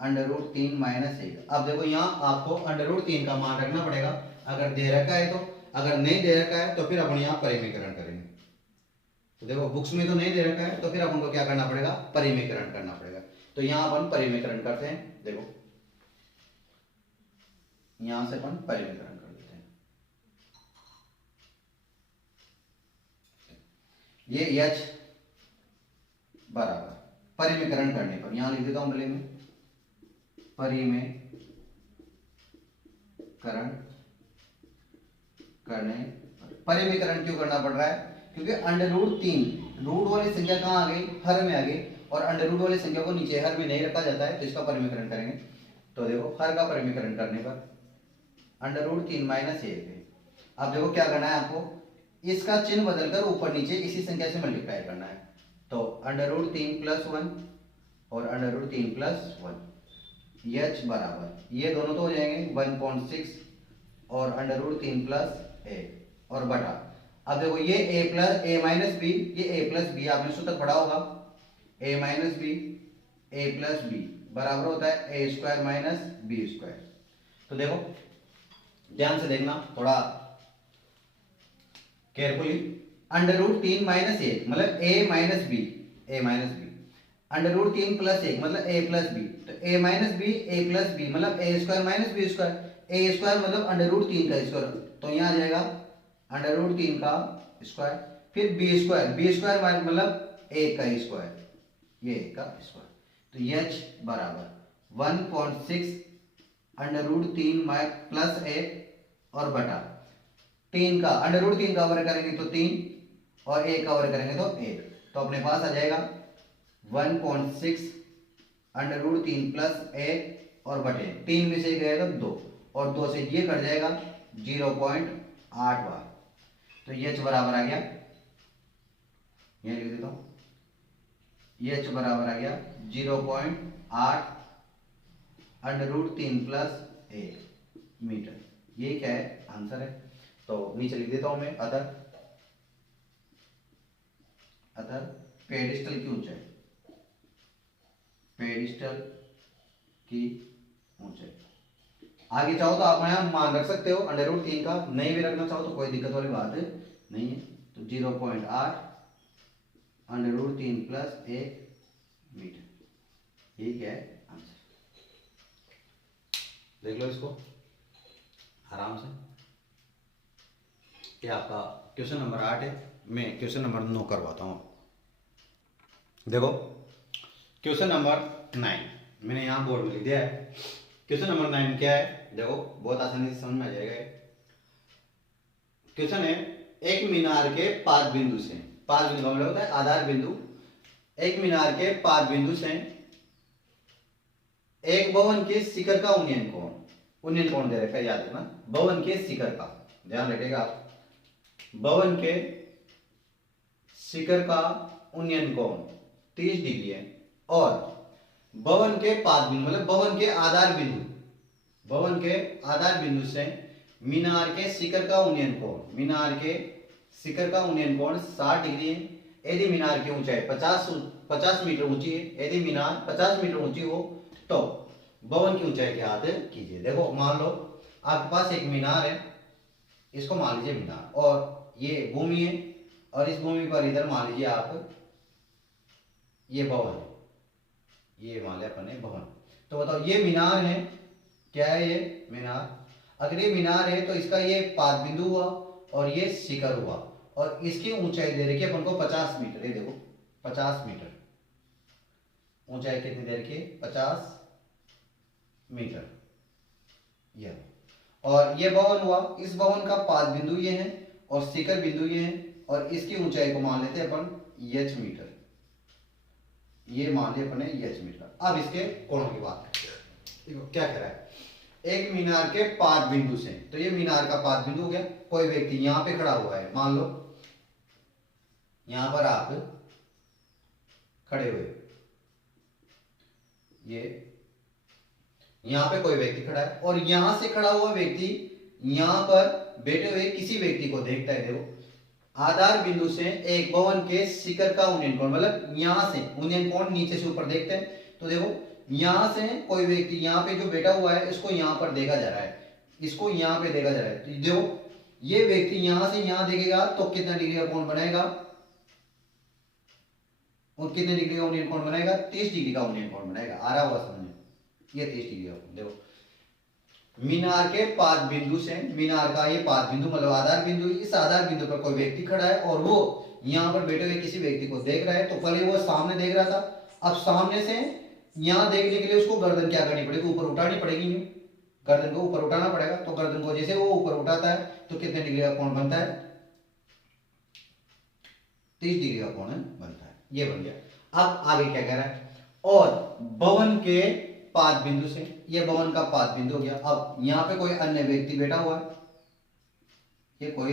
√3 माइनस 1। अब देखो यहाँ आपको √3 का मान रखना पड़ेगा, अगर दे रखा है तो, अगर नहीं दे रखा है तो फिर अपन यहाँ परिमीकरण करेंगे। तो देखो बुक्स में तो नहीं दे रखा है तो फिर अपन को क्या करना पड़ेगा, परिमीकरण करना पड़ेगा। तो यहाँ अपन परिमीकरण करते हैं। देखो यहां से अपन परिमीकरण कर देते हैं। ये h बराबर परिमीकरण करने पर यहां लिख देता हूं भले में, परिमीकरण करने। परिमीकरण क्यों करना पड़ रहा है, क्योंकि √3 रूट वाली संख्या कहां आ गई, हर में आ गई, और अंडर रूट वाली संख्या को नीचे हर में नहीं रखा जाता है, तो इसका परिमीकरण करेंगे। तो देखो हर का परिमीकरण करने पर √3 माइनस 1 है। अब देखो क्या करना है आपको, इसका चिन्ह बदलकर ऊपर नीचे इसी संख्या से मल्टीप्लाई करना है। तो √3 प्लस 1 और √3 प्लस 1, h बराबर ये दोनों तो हो जाएंगे 1.6 और √3 प्लस 1 और बटा। अब देखो ये a माइनस बी, ये a प्लस बी आपने सूत्र पढ़ा होगा, a minus B a plus B बराबर होता है a square minus B square. तो देखो ध्यान से देखना थोड़ा केयरफुली, √3 माइनस 1 मतलब a माइनस बी, √3 प्लस 1 मतलब a प्लस बी, तो a minus B a plus B मतलब a square minus B square, a square मतलब √3 का स्क्वायर, तो यहाँ आ जाएगा √3 का स्क्वायर, फिर b स्क्वायर मतलब 1 का स्क्वायर, ये 1 का स्क्वायर। तो h बराबर 1.6 √3 प्लस 1 और बटा 3 का √3 का वर्ग करेंगे तो 3 और 1 का वर्ग करेंगे तो 1, तो अपने पास आ जाएगा 1.6 √3 प्लस 1 और बटे 3 में से गया तो 2 और 2 से ये कट जाएगा 0.8 बार। तो h बराबर आ गया, ये लिख देता हूं, h बराबर आ गया 0.8 √3 प्लस 1 मीटर। ये क्या है, आंसर है। तो नीचे लिख देता हूं मैं, अतः पेडिस्टल की ऊंचाई, पेडिस्टल की ऊंचाई। आगे चाहो तो आप यहां मान रख सकते हो √3 का, नहीं भी रखना चाहो तो कोई दिक्कत वाली बात नहीं है। तो 0.8 √3 प्लस 1 मीटर, ये क्या है, आंसर। देख लो इसको आराम से। ये आपका क्वेश्चन नंबर 8 है, मैं क्वेश्चन नंबर 9 करवाता हूँ। देखो क्वेश्चन नंबर 9 मैंने यहाँ बोर्ड में लिख दिया है। क्वेश्चन नंबर 9 क्या है, देखो बहुत आसानी से समझ में आ जाएगा। क्वेश्चन है, एक मीनार के 5 बिंदु से, 5 बिंदु मतलब होता है आधार बिंदु, एक मीनार के 5 बिंदु से एक भवन के शिखर का उन्नयन कोण दे रखा है, याद रखना, भवन के शिखर का ध्यान रखिएगा आप, भवन के शिखर का उन्नयन कोण 30 डिग्री है, और भवन के 5 बिंदु मतलब भवन के आधार बिंदु, भवन के आधार बिंदु से मीनार के शिखर का उन्नयन कोण, मीनार के शिखर का उन्नयन कोण 60 डिग्री है। यदि मीनार की ऊंचाई 50 मीटर ऊंची है, यदि मीनार 50 मीटर ऊंची हो तो भवन की ऊंचाई ज्ञात कीजिए। देखो मान लो आपके पास एक मीनार है, इसको मान लीजिए मीनार, और ये भूमि है, और इस भूमि पर इधर मान लीजिए आप ये भवन है, ये मान लिया अपने भवन। तो बताओ ये मीनार है, क्या है ये मीनार, अगर ये मीनार है तो इसका ये 5 बिंदु हुआ और ये शिखर हुआ, और इसकी ऊंचाई दे रखी है अपन को 50 मीटर। ये देखो 50 मीटर ऊंचाई कितनी दे रखी है, 50 मीटर ये, और ये भवन हुआ, इस भवन का 5 बिंदु ये है और शिखर बिंदु ये है, और इसकी ऊंचाई को मान लेते हैं अपन h मीटर, ये मान लिया अपने h मीटर। अब इसके कोणों की बात करते हैं। देखो क्या कह रहा है, एक मीनार के 5 बिंदु से, तो ये मीनार का 5 बिंदु हो गया, कोई व्यक्ति यहां पे खड़ा हुआ है, मान लो यहां पर आप खड़े हुए, ये यहां पे कोई व्यक्ति खड़ा है, और यहां से खड़ा हुआ व्यक्ति यहां पर बैठे हुए किसी व्यक्ति को देखता है। देखो आधार बिंदु से एक भवन के शिखर का उन्नयन कोण, मतलब यहां से उन्नयन कोण नीचे से ऊपर देखते हैं तो देखो यहां से कोई व्यक्ति यहाँ पे जो बैठा हुआ है इसको यहाँ पर देखा जा रहा है, इसको यहाँ पे देखा जा रहा है, तो देखो ये व्यक्ति यहां से यहां देखेगा तो कितना डिग्री का कोण बनाएगा, और कितने डिग्री का उन्नयन कोण बनाएगा, 30 डिग्री का उन्नयन कोण बनाएगा। आ रहा होगा समझ में, ये 30 डिग्री का कोण। देखो मीनार के पाद बिंदु से, मीनार का ये पाद बिंदु मतलब आधार बिंदु, इस आधार बिंदु पर कोई व्यक्ति खड़ा है और वो यहाँ पर बैठे हुए किसी व्यक्ति को देख रहा है। तो पहले वो सामने देख रहा था, अब सामने से यहाँ देखने के लिए उसको गर्दन क्या करनी पड़ेगी, ऊपर उठानी पड़ेगी, गर्दन को ऊपर उठाना पड़ेगा। तो गर्दन को जैसे वो ऊपर उठाता है तो कितने डिग्री का कोण बनता है, 30 डिग्री का कोण बनता है। ये बन गया। अब आगे क्या कह रहा है, और भवन के पाद बिंदु से, ये भवन का पाद बिंदु हो गया। अब यहां पे कोई अन्य व्यक्ति बैठा हुआ है, ये कोई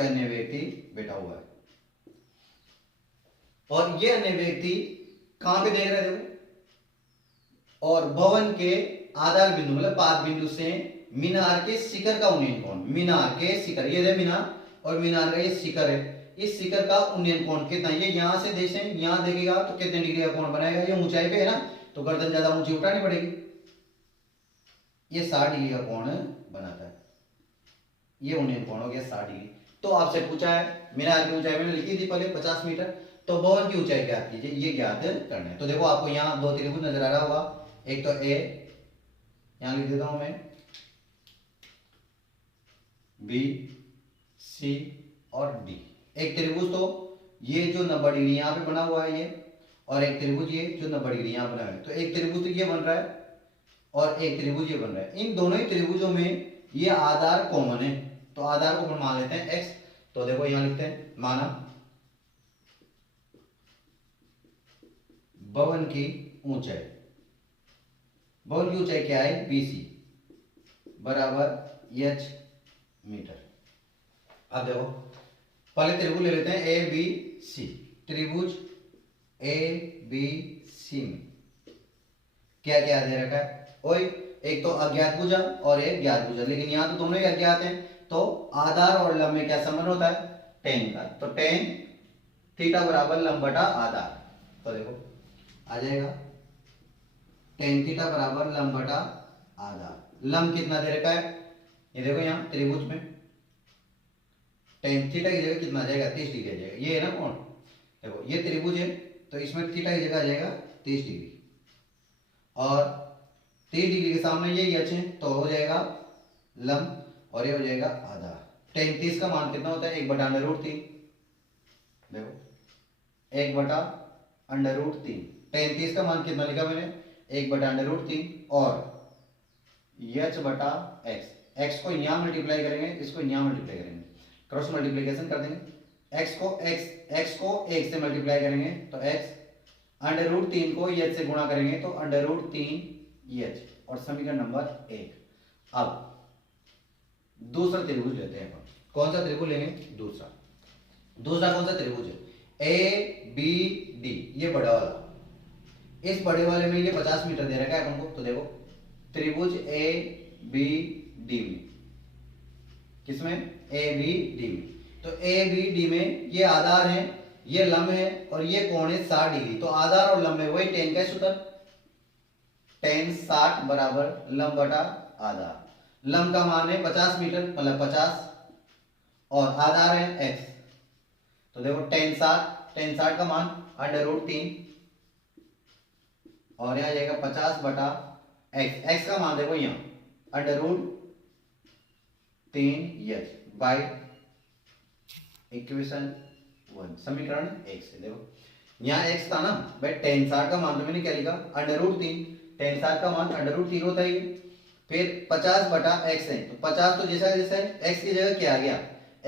अन्य व्यक्ति बैठा हुआ है, और ये अन्य व्यक्ति कहां पे देख रहे थे वो, और भवन के आधार बिंदु मतलब पाद बिंदु से मीनार के शिखर का उन्नयन कोण, मीनार के शिखर, ये है मीनार और मीनार का ये शिखर है, इस शिखर का उन्नयन कोण कितना, ये यहां से देखें, यहां देखेगा तो कितने डिग्री का कोण बनाएगा, ये ऊंचाई पे है ना तो गर्दन ज्यादा ऊंची उठानी पड़ेगी, ये 60 डिग्री का कोण बनाता है। ये उन्नयन कोण हो गया 60 डिग्री। तो आपसे पूछा है मीनार की ऊंचाई मैंने लिखी थी पहले 50 मीटर, तो भवन की ऊंचाई ज्ञात कीजिए, ये ज्ञात करना है। तो देखो आपको यहाँ दो त्रिभुज नजर आ रहा होगा, एक तो ए, यहां लिख देता हूं मैं, बी, सी और डी। एक त्रिभुज तो ये जो 90 डिग्री यहाँ पे बना हुआ है ये, और एक त्रिभुज ये जो 90 डिग्री यहाँ बना हुआ है। तो एक त्रिभुज तो ये बन रहा है और एक त्रिभुज ये बन रहा है। इन दोनों ही त्रिभुजों में ये आधार कॉमन है, तो आधार को मान लेते हैं x। तो देखो यहां लिखते हैं, माना भवन की ऊंचाई, भवन की ऊंचाई क्या है, BC बराबर h मीटर। अब देखो पहले त्रिभुज ले लेते हैं ABC, त्रिभुज ABC में क्या क्या दे रखा है, वही एक तो अज्ञात भुजा और एक ज्ञात भुजा, लेकिन यहां तो दोनों ही अज्ञात हैं। तो आधार और लंब में क्या संबंध होता है, टेन का, तो टेन थीटा बराबर लंब बटा आधार। तो देखो आ जाएगा टेन थीटा बराबर लंब बटा आधार। लंब कितना दे रखा है, ये देखो यहाँ त्रिभुज में टेन थीटा की जगह कितना आ जाएगा, 30 डिग्री आ जाएगा। ये है ना कोण, देखो ये त्रिभुज है तो इसमें थीटा की जगह आ जाएगा 30 डिग्री, और 30 डिग्री के सामने ये h है तो हो जाएगा लंब, और ये हो जाएगा आधा। टेन 30 का मान कितना होता है, 1/√3। देखो 1/√3, टेन 30 का मान कितना लिखा मैंने, 1/√3, और h बटा x, x को यहाँ मल्टीप्लाई करेंगे, इसको यहाँ मल्टीप्लाई करेंगे, क्रॉस मल्टीप्लीकेशन कर देंगे, x को 1 से मल्टीप्लाई करेंगे तो x, √3 को h से गुणा करेंगे तो √3h, और समीकरण नंबर 1। अब दूसरा त्रिभुज लेते हैं, कौन सा त्रिभुज लेंगे, दूसरा कौन सा त्रिभुज है, ABD, ये बड़ा वाला। इस बड़े वाले में ये 50 मीटर दे रखा है अपन को। तो देखो त्रिभुज ABD में, किसमें, ABD में, तो ABD में ये आधार है, ये लंब है, और ये कोण है 60 डिग्री। तो आधार और लंब में वही टेन का सूत्र, टेन 60 बराबर लंब बटा आधार। लंब का मान है 50 मीटर मतलब 50, और आधार है x। तो देखो टेन 60 का मान √3, और यहाँ जाएगा 50 बटा x का मान देखो यहाँ √3h बाई इक्वेशन 1, समीकरण 1 से। देखो यहाँ x था ना भाई, टेन 60 का मान तो मैंने क्या लिखा, √3, टेन 60 का मान √3 होता है, फिर 50 बटा x है, तो 50 तो जैसा जैसा है, x की जगह क्या आ गया,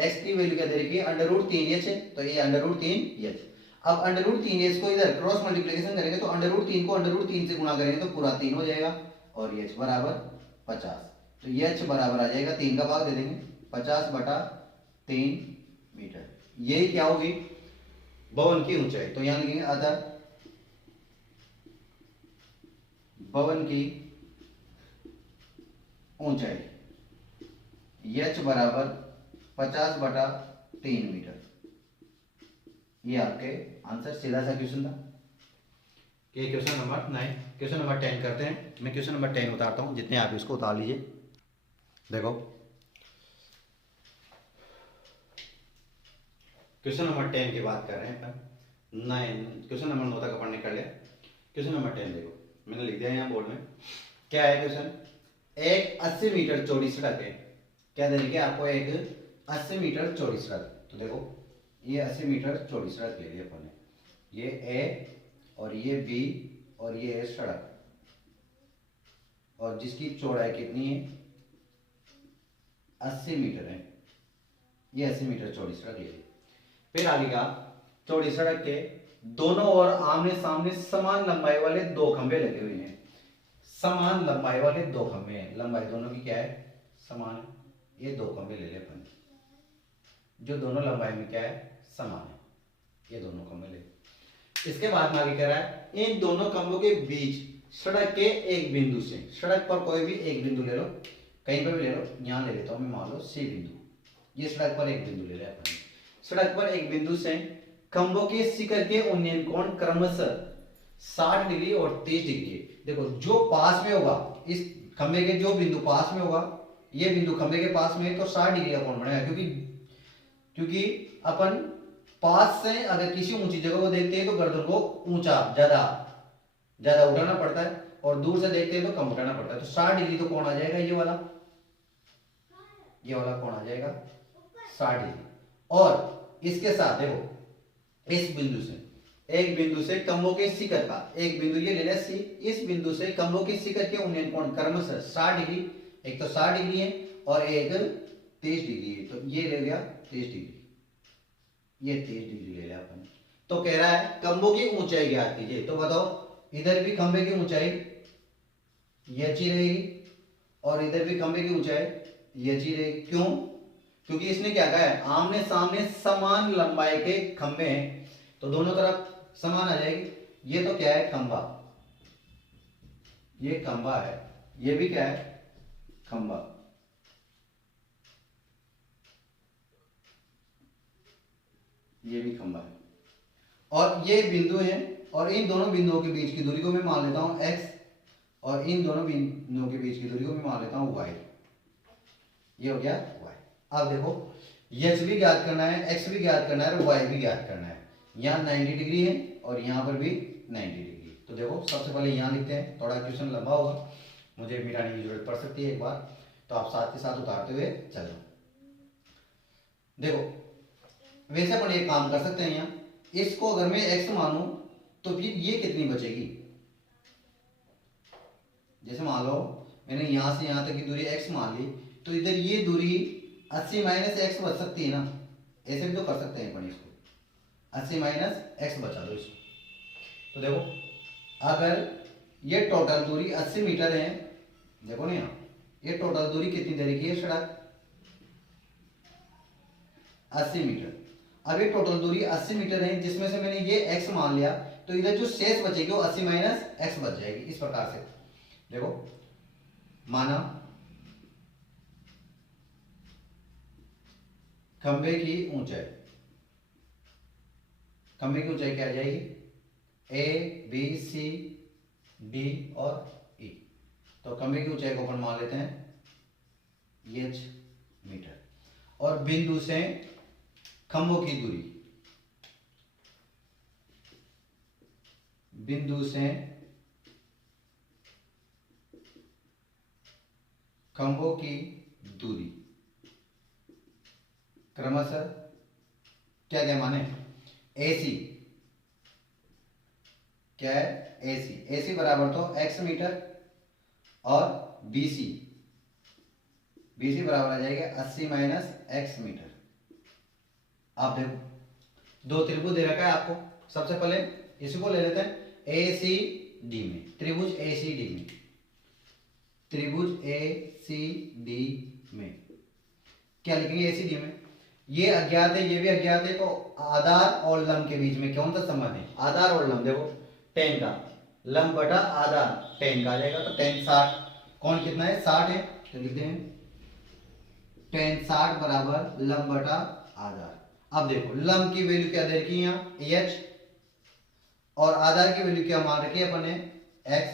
x की वैल्यू क्या दे रखी है, √3h है, तो ये √3h। अब √3h को इधर क्रॉस मल्टीप्लिकेशन करेंगे तो √3 को √3 से गुणा करेंगे तो पूरा 3 हो जाएगा, और h बराबर 50, तो h बराबर आ जाएगा 3 का भाग दे देंगे 50 बटा 3 मीटर। यही क्या होगी, भवन की ऊंचाई। तो यहां लिखेंगे आधार भवन की ऊंचाई एच बराबर 50/3 मीटर। ये आपके आंसर, सीधा सा क्वेश्चन था। ये क्वेश्चन नंबर 9। क्वेश्चन नंबर 10 करते हैं। मैं क्वेश्चन नंबर 10 उतारता हूँ, जितने आप इसको उतार लीजिए। देखो क्वेश्चन नंबर 10 की बात कर रहे हैं अपन। 9 क्वेश्चन नंबर 9 तक अपन ने कर लिया। क्वेश्चन नंबर 10 देखो, मैंने लिख दिया यहाँ बोर्ड में। क्या है क्वेश्चन? एक 80 मीटर चौड़ी सड़क है। क्या दे रही है आपको? एक 80 मीटर चौड़ी सड़क। तो देखो ये 80 मीटर चौड़ी सड़क ले ली अपन ने। ये ए और ये बी और ये है सड़क, और जिसकी चौड़ाई कितनी है? 80 मीटर है। ये 80 मीटर चौड़ी सड़क ले ली। फिर आगे का, चौड़ी सड़क के दोनों ओर आमने सामने समान लंबाई वाले दो खंभे लगे हुए हैं। समान लंबाई वाले दो खंभे हैं। लंबाई दोनों की क्या है? समान है। ये दो खंभे ले ले अपन, जो दोनों लंबाई में क्या है? समान है। ये दोनों खंभे ले। इसके बाद में आगे कह रहा है, इन दोनों खंभों के बीच सड़क के एक बिंदु से, सड़क पर कोई भी एक बिंदु ले लो, कहीं पर भी ले लो। यहां ले लेता हूं मैं, मान लो सी बिंदु। ये सड़क पर एक बिंदु ले लिया अपन। सड़क पर एक बिंदु से खंभों के शिखर के उन्नयन कोण क्रमशः 60 डिग्री और 30 डिग्री है। देखो जो पास में होगा, इस खंभे के जो बिंदु पास में होगा, ये बिंदु खंभे के पास में है, तो 60 डिग्री का कोण बनेगा। क्योंकि अपन पास से अगर किसी ऊंची जगह को देखते हैं तो गर्दन को ऊंचा ज्यादा उठाना पड़ता है, और दूर से देखते हैं तो कम उठाना पड़ता है। तो 60 डिग्री तो कोण आ जाएगा, ये वाला कोण आ जाएगा 60 डिग्री। और इसके साथ देखो, इस बिंदु से, एक बिंदु से खंभों के शिखर का एक बिंदु ये ले लिया सी, इस बिंदु से खंभों के शिखर के उन्नयन कोण क्रमशः 60 डिग्री, एक तो 60 डिग्री है और एक 30 डिग्री है। तो ये ले लिया 30 डिग्री, ये 30 डिग्री ले लिया अपन। तो कह रहा है खंभों की ऊंचाई ज्ञात कीजिए। तो बताओ, इधर भी खंभे की ऊंचाई ये अच्छी रहेगी, और इधर भी खंभे की ऊंचाई ये अच्छी रहेगी। क्यों? क्योंकि इसने क्या कहा है? आमने सामने समान लंबाई के खंभे हैं, तो दोनों तरफ समान आ जाएगी। ये तो क्या है? खंभा। ये खंभा है, ये भी क्या है? खंभा। ये भी खंभा है, और ये बिंदु है, और इन दोनों बिंदुओं के बीच की दूरी को मैं मान लेता हूं x, और इन दोनों बिंदुओं के बीच की दूरी को मैं मान लेता हूं y। ये हो गया y। अब देखो, h भी ज्ञात करना है, x भी ज्ञात करना है, और y भी ज्ञात करना है। यहाँ 90 डिग्री है और यहाँ पर भी 90 डिग्री। तो देखो सबसे पहले यहाँ लिखते हैं, थोड़ा क्वेश्चन लंबा होगा, मुझे मिटाने की जरूरत पड़ सकती है एक बार, तो आप साथ के साथ उतारते हुए चलो। देखो वैसे अपन एक काम कर सकते हैं, यहाँ इसको अगर मैं x मानूं तो फिर ये कितनी बचेगी? जैसे मान लो मैंने यहां से यहां तक की दूरी x मान ली, तो इधर ये दूरी 80 माइनस x बच सकती है ना। ऐसे भी तो कर सकते हैं अपन इसको, 80 माइनस x बचा दो इसको। तो देखो अगर ये टोटल दूरी 80 मीटर है, देखो ना यहाँ ये टोटल दूरी कितनी दे रखी है सड़क? 80 मीटर। अब ये टोटल दूरी 80 मीटर है, जिसमें से मैंने ये x मान लिया, तो इधर जो शेष बचेगी वो 80 माइनस x बच जाएगी। इस प्रकार से देखो, माना खंभे की ऊंचाई क्या आ जाएगी? a b c d और e। तो खंभे की ऊंचाई को अपन मान लेते हैं h मीटर, और बिंदु से खंभों की दूरी, बिंदु से खंभों की दूरी क्रमशः क्या क्या माने? AC क्या है? AC बराबर तो x मीटर, और BC बराबर आ जाएगा 80 माइनस x मीटर। आप देखो दो त्रिभुज दे रखा है आपको, सबसे पहले इसको ले लेते हैं ACD में, त्रिभुज ACD में, त्रिभुज ACD में क्या लिखेंगे? ACD में ये अज्ञात है, ये भी अज्ञात है, तो आधार और लंब के बीच में कौन सा संबंध है? आधार और लंब। देखो tan का लंब बटा आधार tan का आ जाएगा, तो tan 60, कौन कितना है? 60 है, तो लिखते हैं tan 60 बराबर लंब बटा आधार। अब देखो लंब की वैल्यू क्या दे रखी है यहाँ h, और आधार की वैल्यू क्या मान रखी है अपन ने x,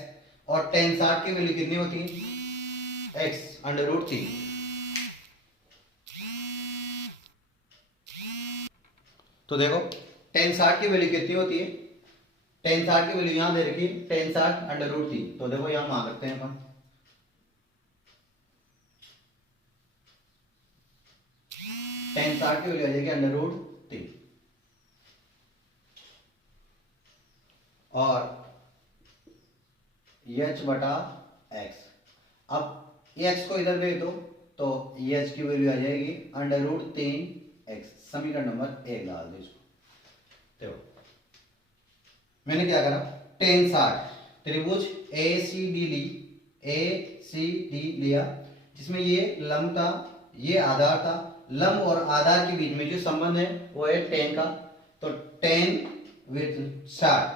और tan 60 की वैल्यू कितनी होती है x √3। तो देखो tan 60 की वैल्यू कितनी होती है, tan 60 की वैल्यू यहां दे रखी है tan 60 √3। तो देखो यहां मान रखते हैं अपन tan 60 की वैल्यू आ जाएगी √3, और h बटा x। अब x को इधर भेज दो तो h की वैल्यू आ जाएगी √3x। समीकरण नंबर 1 डाल दो इसको। देखो मैंने क्या करा, tan 60 त्रिभुज ACD लिया, जिसमें ये लंब था ये आधार था। लंब और आधार के बीच में जो संबंध है वो है tan का। तो tan विद 60,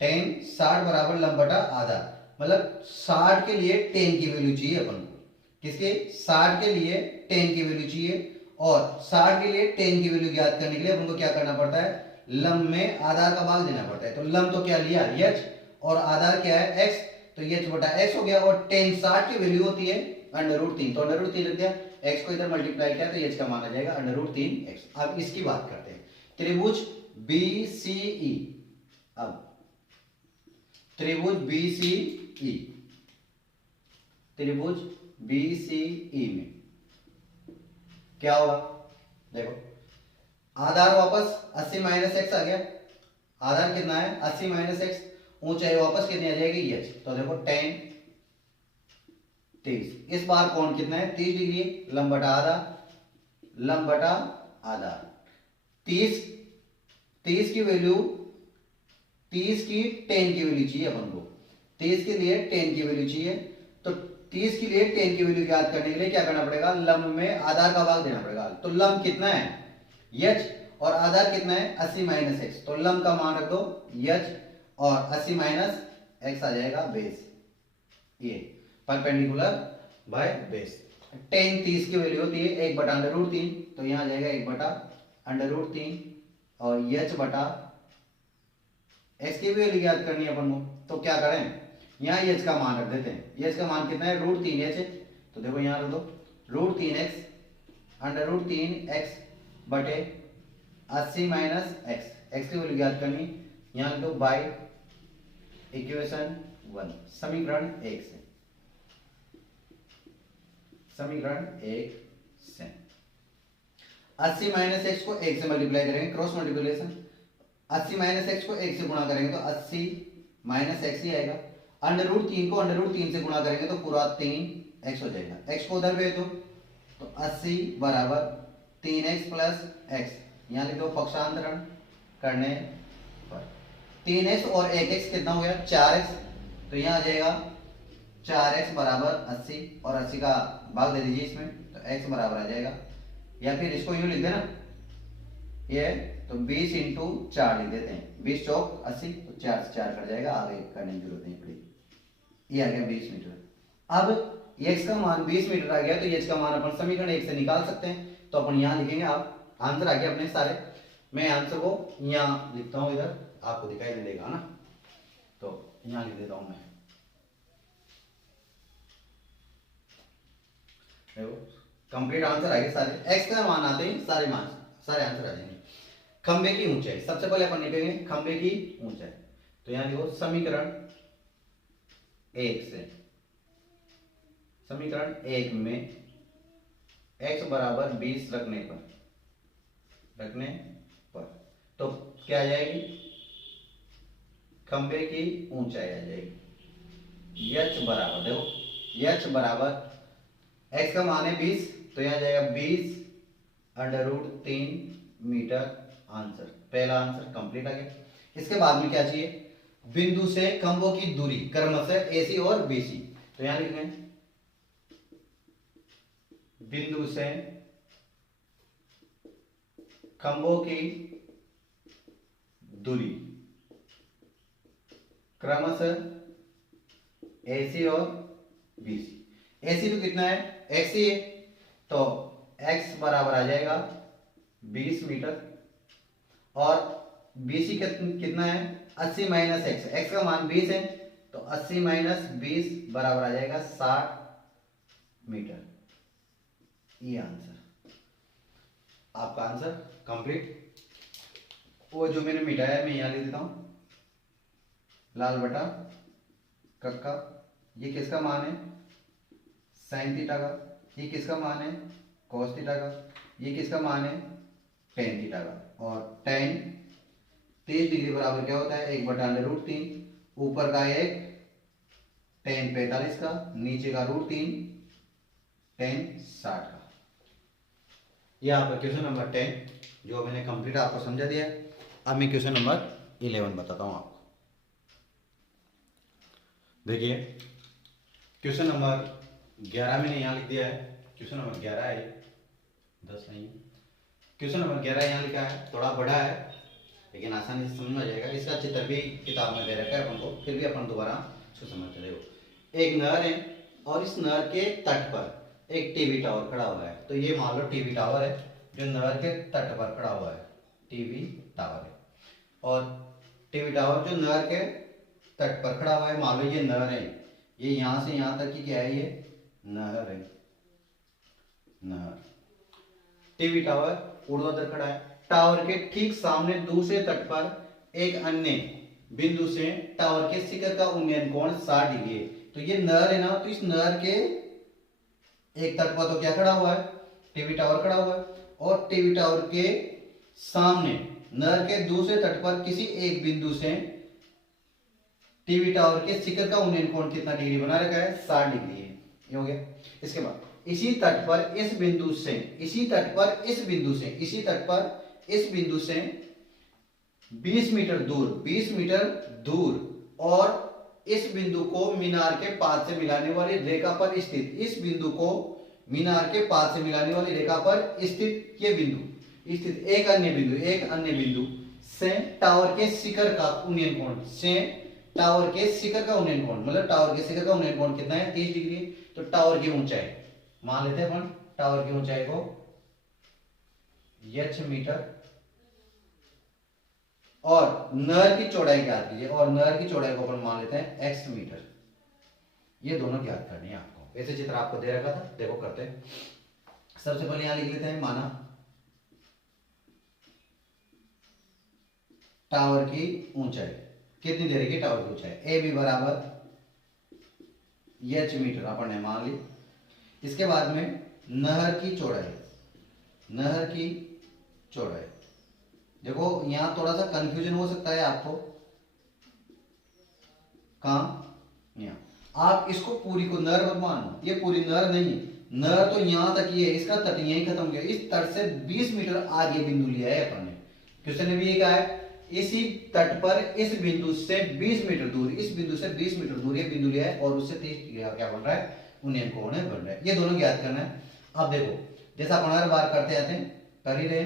tan 60 बराबर लंब बटा आधार, मतलब 60 के लिए tan की वैल्यू चाहिए अपन को। किसके 60 के लिए tan की वैल्यू चाहिए, और 60 के लिए tan की वैल्यू ज्ञात करने के लिए अपन को क्या करना पड़ता है, लंब में आधार का भाग देना पड़ता है। तो लंब तो क्या लिया h, और आधार क्या है x, तो h बटा x हो गया, और tan 60 की वैल्यू होती है √3, तो √3 लिख दिया, x को इधर मल्टीप्लाई किया तो h का मान आ जाएगा √3x। अब इसकी बात करते हैं, त्रिभुज BCE। अब त्रिभुज BCE, त्रिभुज BCE में क्या होगा, देखो आधार वापस 80 माइनस एक्स आ गया। आधार कितना है 80 माइनस एक्स, ऊंचाई वापस कितनी आ जाएगी h। तो देखो tan 30, इस बार कोण कितना है 30 डिग्री, लंब बटा आधा, लंब बटा आधा। 30 की वैल्यू, 30 की tan की वैल्यू चाहिए अपन को, 30 के लिए tan की वैल्यू चाहिए। तो 30 के लिए tan की वैल्यू याद करने के लिए क्या करना पड़ेगा, लंब में आधार का भाग देना पड़ेगा। तो लंब कितना है h, और आधार कितना है 80 माइनस एक्स। तो लंब का मान रख दो h, और 80 माइनस एक्स आ जाएगा बेस, ये परपेंडिकुलर बाय बेस। tan 30 की वैल्यू होती है 1 बटा √3, तो यहाँ आ जाएगा 1 बटा √3, और h बटा x की वैल्यू याद करनी है अपन को। तो क्या करें, यहाँ h का मान रख देते हैं, h का मान कितना है √3h। तो देखो यहाँ रख दो √3x √3x बटे 80 माइनस x की वैल्यू याद करनी, यहाँ लिख दो बाय इक्वेशन 1, समीकरण 1 से, समीकरण 1 से 80 माइनस एक्स को 1 से मल्टीप्लाई करेंगे, क्रॉस मल्टीप्लिकेशन। 80 माइनस एक्स को 1 से गुणा करेंगे तो 80 माइनस एक्स ही आएगा। √3 को √3 से गुणा करेंगे तो पूरा 3x हो जाएगा। x को उधर भेज दो तो 80 बराबर 3x प्लस x, यहाँ लिख दो पक्षांतरण करने पर 3x और 1x कितना हो गया 4x। तो यहाँ आ जाएगा 4x बराबर 80, और 80 का भाग दे दीजिए इसमें, तो x बराबर आ जाएगा, या फिर इसको यूं लिख देना ये, तो 20 इंटू 4 लिख देते हैं, 20 चौक 80, तो 4 से 4 कट जाएगा, आगे करने की जरूरत नहीं पड़ेगी। ये आ गया 20 मीटर। अब x का मान 20 मीटर आ गया, तो h का मान अपन समीकरण 1 से निकाल सकते हैं। तो अपन यहाँ लिखेंगे, आप आंसर आ गया अपने सारे। मैं आंसर को यहाँ लिखता हूँ, इधर आपको दिखाई नहीं देगा ना, तो यहाँ लिख देता हूँ मैं। कंप्लीट आंसर आ गए सारे, x का मान आते ही सारे आंसर आ जाएंगे। खंबे की ऊंचाई, सबसे पहले अपन लिखेंगे खंबे की ऊंचाई। तो यहाँ देखो समीकरण 1 से, समीकरण 1 में x बराबर 20 रखने पर तो क्या आ जाएगी, खंबे की ऊंचाई आ जाएगी h बराबर, देखो h बराबर x का मान है 20, तो यहाँ जाएगा 20 √3 मीटर। आंसर, पहला आंसर कंप्लीट आ गया। इसके बाद में क्या चाहिए, बिंदु से खंभों की दूरी क्रमशः AC और BC। तो यहां लिख लें बिंदु से खंभों की दूरी क्रमशः AC और BC। AC तो कितना है x ही है, तो x बराबर आ जाएगा 20 मीटर और BC कितना है 80 माइनस एक्स, एक्स का मान 20 है तो 80 माइनस 20 बराबर आ जाएगा 60 मीटर। ये आंसर, आपका आंसर कंप्लीट। वो जो मैंने मिटाया मैं यहाँ लिख देता हूं, लाल बटा कक्का। ये किसका मान है साइन थीटा का, ये किसका मान है कॉस थीटा का, ये किसका मान है टेन थीटा का। और टेन 30 डिग्री बराबर क्या होता है 1/√3, ऊपर का एक टेन 45 का, नीचे का √3 टेन 60 का। यह आपका क्वेश्चन नंबर 10 जो मैंने कंप्लीट आपको समझा दिया। अब मैं क्वेश्चन नंबर 11 बताता हूं आपको। देखिए क्वेश्चन नंबर 11 मैंने यहाँ लिख दिया है, क्वेश्चन नंबर 11 है, 10 नहीं। क्वेश्चन नंबर 11 यहाँ लिखा है, थोड़ा बड़ा है लेकिन आसानी से समझ में आ जाएगा। इसका चित्र भी किताब में दे रखा है अपन को, फिर भी अपन दोबारा इसको समझते रहो। एक नहर है और इस नहर के तट पर एक टीवी टावर खड़ा हुआ है। तो ये मान लो टीवी टावर है जो नहर के तट पर खड़ा हुआ है, टीवी टावर है। और टीवी टावर जो नहर के तट पर खड़ा हुआ है, मान लो ये नहर है, ये यहां से यहां तक की क्या है, ये नहर है, नहर। टीवी टावर ऊर्ध्वाधर खड़ा है, टावर के ठीक सामने दूसरे तट पर एक अन्य बिंदु से टावर के शिखर का उन्नयन कोण 60 डिग्री है। तो ये नहर है ना, तो इस नहर के एक तट पर तो क्या खड़ा हुआ है टीवी टावर खड़ा हुआ है, और टीवी टावर के सामने नहर के दूसरे तट पर किसी एक बिंदु से टीवी टावर के शिखर का उन्नयन कोण कितना डिग्री बना रखा है 60 डिग्री है। ये हो गया। इसके बाद इसी तट पर इस बिंदु से, इसी तट पर इस बिंदु से, इसी तट पर इस बिंदु से 20 मीटर दूर, 20 मीटर दूर और इस बिंदु को मीनार के पाद से मिलाने वाली रेखा पर स्थित, इस बिंदु को मीनार के पाद से मिलाने वाली रेखा पर स्थित ये बिंदु स्थित एक अन्य बिंदु से टावर के शिखर का उन्नयन कोण, से टावर के शिखर का उन्नयन कोण, मतलब टावर के शिखर का उन्नयन कोण कितना है 30 डिग्री। तो टावर की ऊंचाई मान लेते हैं अपन, टावर की ऊंचाई को h मीटर और नहर की चौड़ाई ज्ञात कीजिए, और नहर की चौड़ाई को अपन मान लेते हैं x मीटर। ये दोनों ज्ञात करनी है आपको। ऐसे चित्र आपको दे रखा था, देखो करते हैं। सबसे पहले यहां लिख लेते हैं, माना टावर की ऊंचाई कितनी दे रखी, टावर की ऊंचाई ए बी बराबर h मीटर अपन ने मान ली। इसके बाद में नहर की चौड़ाई, नहर की चौड़ाई देखो यहां थोड़ा सा कंफ्यूजन हो सकता है आपको, कहां यहां। आप इसको पूरी को नहर मत मानो, ये पूरी नहर नहीं है, नहर तो यहां तक ही है, इसका तट यहीं खत्म किया। इस तट से 20 मीटर आगे बिंदु लिया है अपन ने। क्वेश्चन ने भी ये कहा है इसी तट पर इस बिंदु से 20 मीटर दूर, इस बिंदु से 20 मीटर दूर ये बिंदु लिया है और उससे 30 डिग्री क्या बन रहा है उन्नयन कोण बन रहा है। ये दोनों ज्ञात करना है। अब देखो जैसा अपन हर बार करते आते हैं कर ही रहे,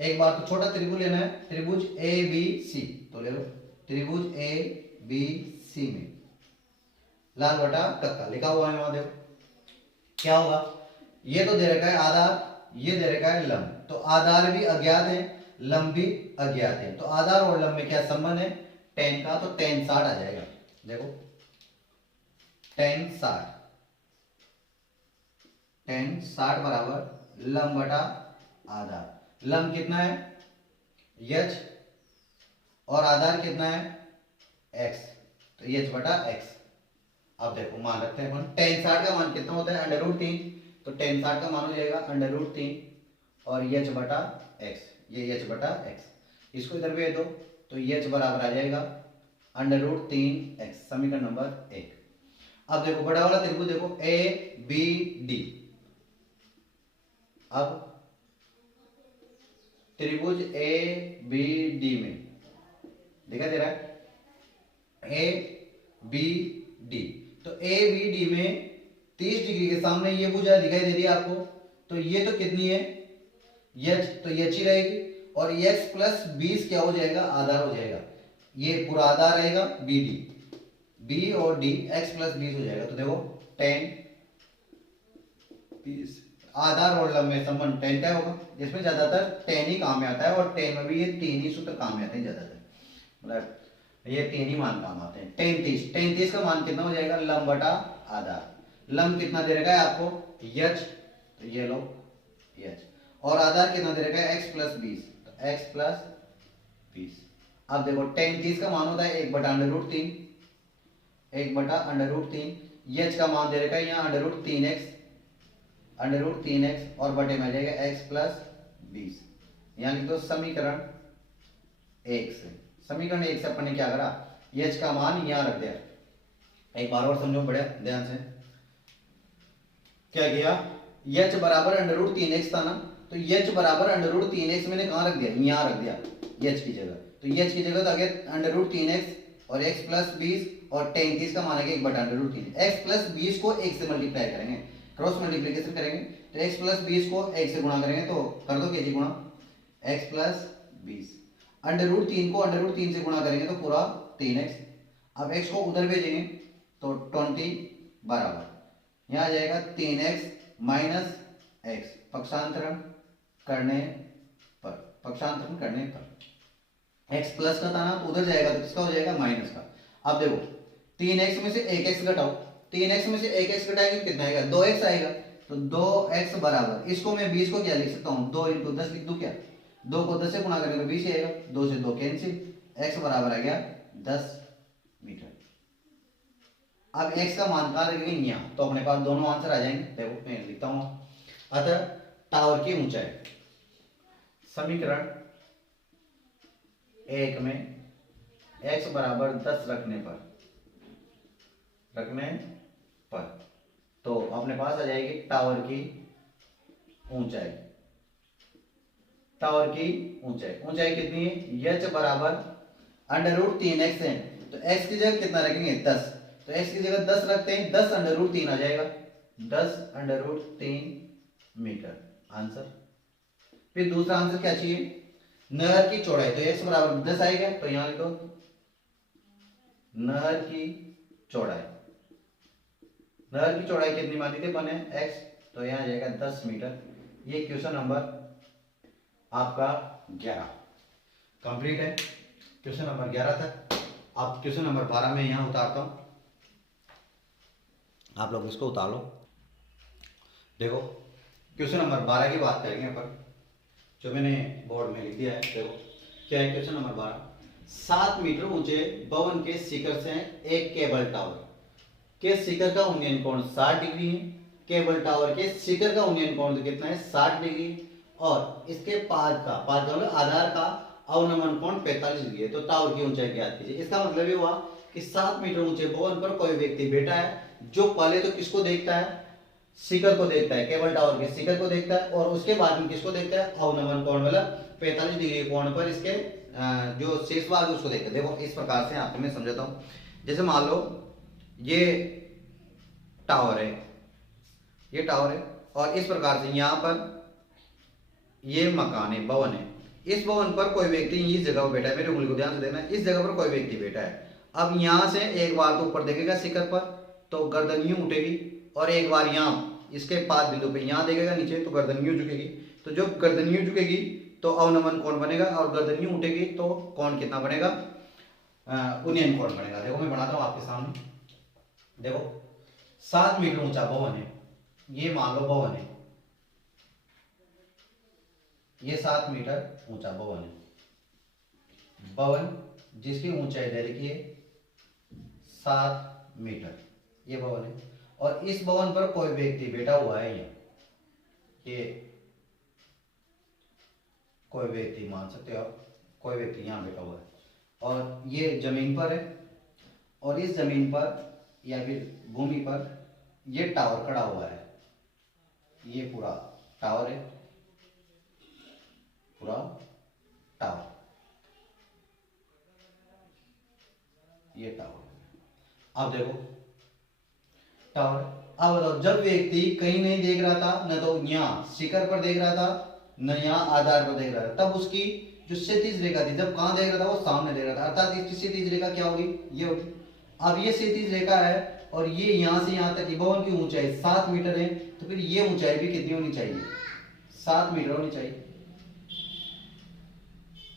एक बार तो छोटा त्रिभुज लेना है, त्रिभुज ए बी सी, तो ले लो त्रिभुज ए बी सी में लाल बटा कक्का लिखा हुआ है वहां, देखो क्या होगा। ये तो दे रखा है आधार, ये दे रखा है लंब, तो आधार भी अज्ञात है लंब भी अज्ञात है, तो आधार और लंब में क्या संबंध है tan का, तो tan 60 आ जाएगा। देखो tan 60, tan 60 बराबर लंब बटा आधार। लंब कितना है h और आधार कितना है x, तो h बटा x। अब देखो मान रखते हैं अपन, tan 60 का मान कितना होता है √3, तो tan 60 का मान हो जाएगा √3 और h बटा x, ये h बटा x। इसको इधर भेज दो तो h बराबर आ जाएगा √3x, समीकरण नंबर 1। अब देखो बड़ा वाला त्रिभुज देखो ए बी डी, अब त्रिभुज ए बी डी में दिखाई दे रहा है ए बी डी, तो ए बी डी में 30 डिग्री के सामने ये भुजा दिखाई दे रही है आपको, तो ये तो कितनी है h, तो h ही रहेगी और x प्लस 20 क्या हो जाएगा आधार हो जाएगा, ये पूरा आधार रहेगा बी डी, बी और डी x प्लस 20 हो जाएगा। तो देखो 10 30 आधार और लंब में संबंध tan का होगा, जिसमें ज्यादातर tan ही काम में आता है और tan में भी ये 3 ही सूत्र काम में आते हैं ज्यादातर, मतलब ये 3 ही मान काम आते हैं। 33 का मान कितना हो जाएगा, लंब बटा आधार। लंब कितना दे रखा है आपको, h, तो ये लो h, और आधार कितना दे रखा है x प्लस 20, तो x प्लस 20। अब देखो tan 30 का मान होता है 1 बटा अंडर रूट 3, 1 बटा अंडर रूट 3। h का मान दे रखा है यहाँ under root 3x, under root 3x और बटे में जाएगा x प्लस 20। यहाँ लिख दो समीकरण 1 से। समीकरण 1 से अपन ने क्या करा, h का मान यहाँ रख दिया। एक बार और समझो बड़े ध्यान से, क्या किया, h बराबर अंडर रूट 3x था ना, तो h बराबर अंडर रूट 3x मैंने कहाँ रख दिया, यहाँ रख दिया h की जगह। तो h की जगह तो आगे अंडर रूट 3x और x प्लस 20 और tan 30 का मान है 1 बटा अंडर रूट 3। x प्लस 20 को 1 से मल्टीप्लाई करेंगे, क्रॉस मल्टीप्लिकेशन करेंगे, तो x प्लस 20 को 1 से गुणा करेंगे, तो कर दो केजी गुणा, x प्लस 20 अंडर रूट 3 को अंडर रूट 3 से गुणा करेंगे तो पूरा 3x। अब x को उधर भेजेंगे तो 20 बराबर यहाँ आ जाएगा 3x माइनस x, पक्षांतरण करने पर x प्लस का था ना, तो उधर जाएगा तो किसका हो जाएगा, माइनस का। अब देखो 3x में से 1x घटाओ, 3x में से 1x घटाएंगे कितना आएगा, 2x आएगा, तो 2x बराबर, इसको मैं 20 को क्या लिख सकता हूँ, 2 इंटू 10 लिख दूं क्या, 2 को 10 से गुणा करेंगे तो 20 आएगा, 2 से 2 कैंसिल, x बराबर आ गया 10 मीटर। अब x का मान कहाँ रखेंगे, यहाँ, तो अपने पास दोनों आंसर आ जाएंगे। देखो मैं लिखता हूँ, अतः टावर की ऊंचाई, समीकरण 1 में x बराबर 10 रखने पर तो अपने पास आ जाएगी टावर की ऊंचाई। ऊंचाई कितनी है, h बराबर अंडर रूट 3x है, तो x की जगह कितना रखेंगे 10, तो x की जगह 10 रखते हैं, 10 अंडर रूट 3 आ जाएगा, 10 अंडर रूट 3 मीटर आंसर। फिर दूसरा आंसर क्या चाहिए, नहर की चौड़ाई, तो x बराबर 10 आएगा, तो यहां लिखो नहर की चौड़ाई कितनी मानी थी बने x, तो यहां आ जाएगा 10 मीटर। ये क्वेश्चन नंबर आपका 11 कंप्लीट है, क्वेश्चन नंबर 11 तक। आप क्वेश्चन नंबर 12 में यहां उतारता हूं, आप लोग इसको उतार लो। देखो क्वेश्चन नंबर 12 की बात करेंगे अपन, जो मैंने बोर्ड में लिख दिया है। देखो क्या है क्वेश्चन नंबर 12, 7 मीटर ऊंचे भवन के शिखर से एक केबल टावर के शिखर का उन्नयन कोण 60 डिग्री है। केबल टावर के शिखर का उन्नयन कोण तो कितना है 60 डिग्री, और इसके पाद का मतलब आधार का अवनमन कोण 45 डिग्री है। तो टावर की ऊंचाई ज्ञात कीजिए। इसका मतलब ये हुआ कि 7 मीटर ऊंचे भवन पर कोई व्यक्ति बैठा है, जो पहले तो किसको देखता है, शिखर को देखता है, केबल टावर के शिखर को देखता है, और उसके बाद में किसको देखता है, अवनमन कोण मतलब 45 डिग्री कोण पर इसके जो शेष भाग उसको देखते हैं। देखो इस प्रकार से आपको मैं समझाता हूँ। जैसे मान लो ये टावर है, और इस प्रकार से यहाँ पर ये मकान है, भवन है। इस भवन पर कोई व्यक्ति इस जगह पर बैठा है, मेरी उंगली को ध्यान से देखना, इस जगह पर कोई व्यक्ति बैठा है। अब यहाँ से एक बार तो ऊपर देखेगा शिखर पर, तो गर्दन यूं उठेगी, और एक बार यहाँ इसके पाद बिंदु पे यहाँ देखेगा नीचे, तो गर्दन यूं झुकेगी। तो जब गर्दन यूं झुकेगी तो अवनमन कोण बनेगा, और गर्दन यूं उठेगी तो कोण कितना बनेगा, उन्नयन कोण बनेगा। देखो मैं बनाता हूँ आपके सामने। देखो 7 मीटर ऊंचा भवन है, ये मान लो भवन है, ये 7 मीटर ऊंचा भवन है। भवन जिसकी ऊंचाई दे रखी है 7 मीटर, ये भवन है, और इस भवन पर कोई व्यक्ति बैठा हुआ है। ये कोई व्यक्ति मान सकते हो, कोई व्यक्ति यहाँ बैठा हुआ है, और ये जमीन पर है, और इस जमीन पर या फिर भूमि पर ये टावर खड़ा हुआ है। ये पूरा टावर है, पूरा टावर, ये टावर। अब देखो टावर, अब बताओ जब व्यक्ति कहीं नहीं देख रहा था, न तो यहाँ शिखर पर देख रहा था, न यहाँ आधार पर देख रहा था, तब उसकी जो क्षैतिज रेखा थी, जब कहाँ देख रहा था, वो सामने देख रहा था, अर्थात इसकी क्षैतिज रेखा क्या होगी, ये होगी। अब ये क्षैतिज रेखा है, और ये यहाँ से यहाँ तक भवन की ऊंचाई 7 मीटर है, तो फिर ये ऊंचाई भी कितनी होनी चाहिए? 7 मीटर होनी चाहिए।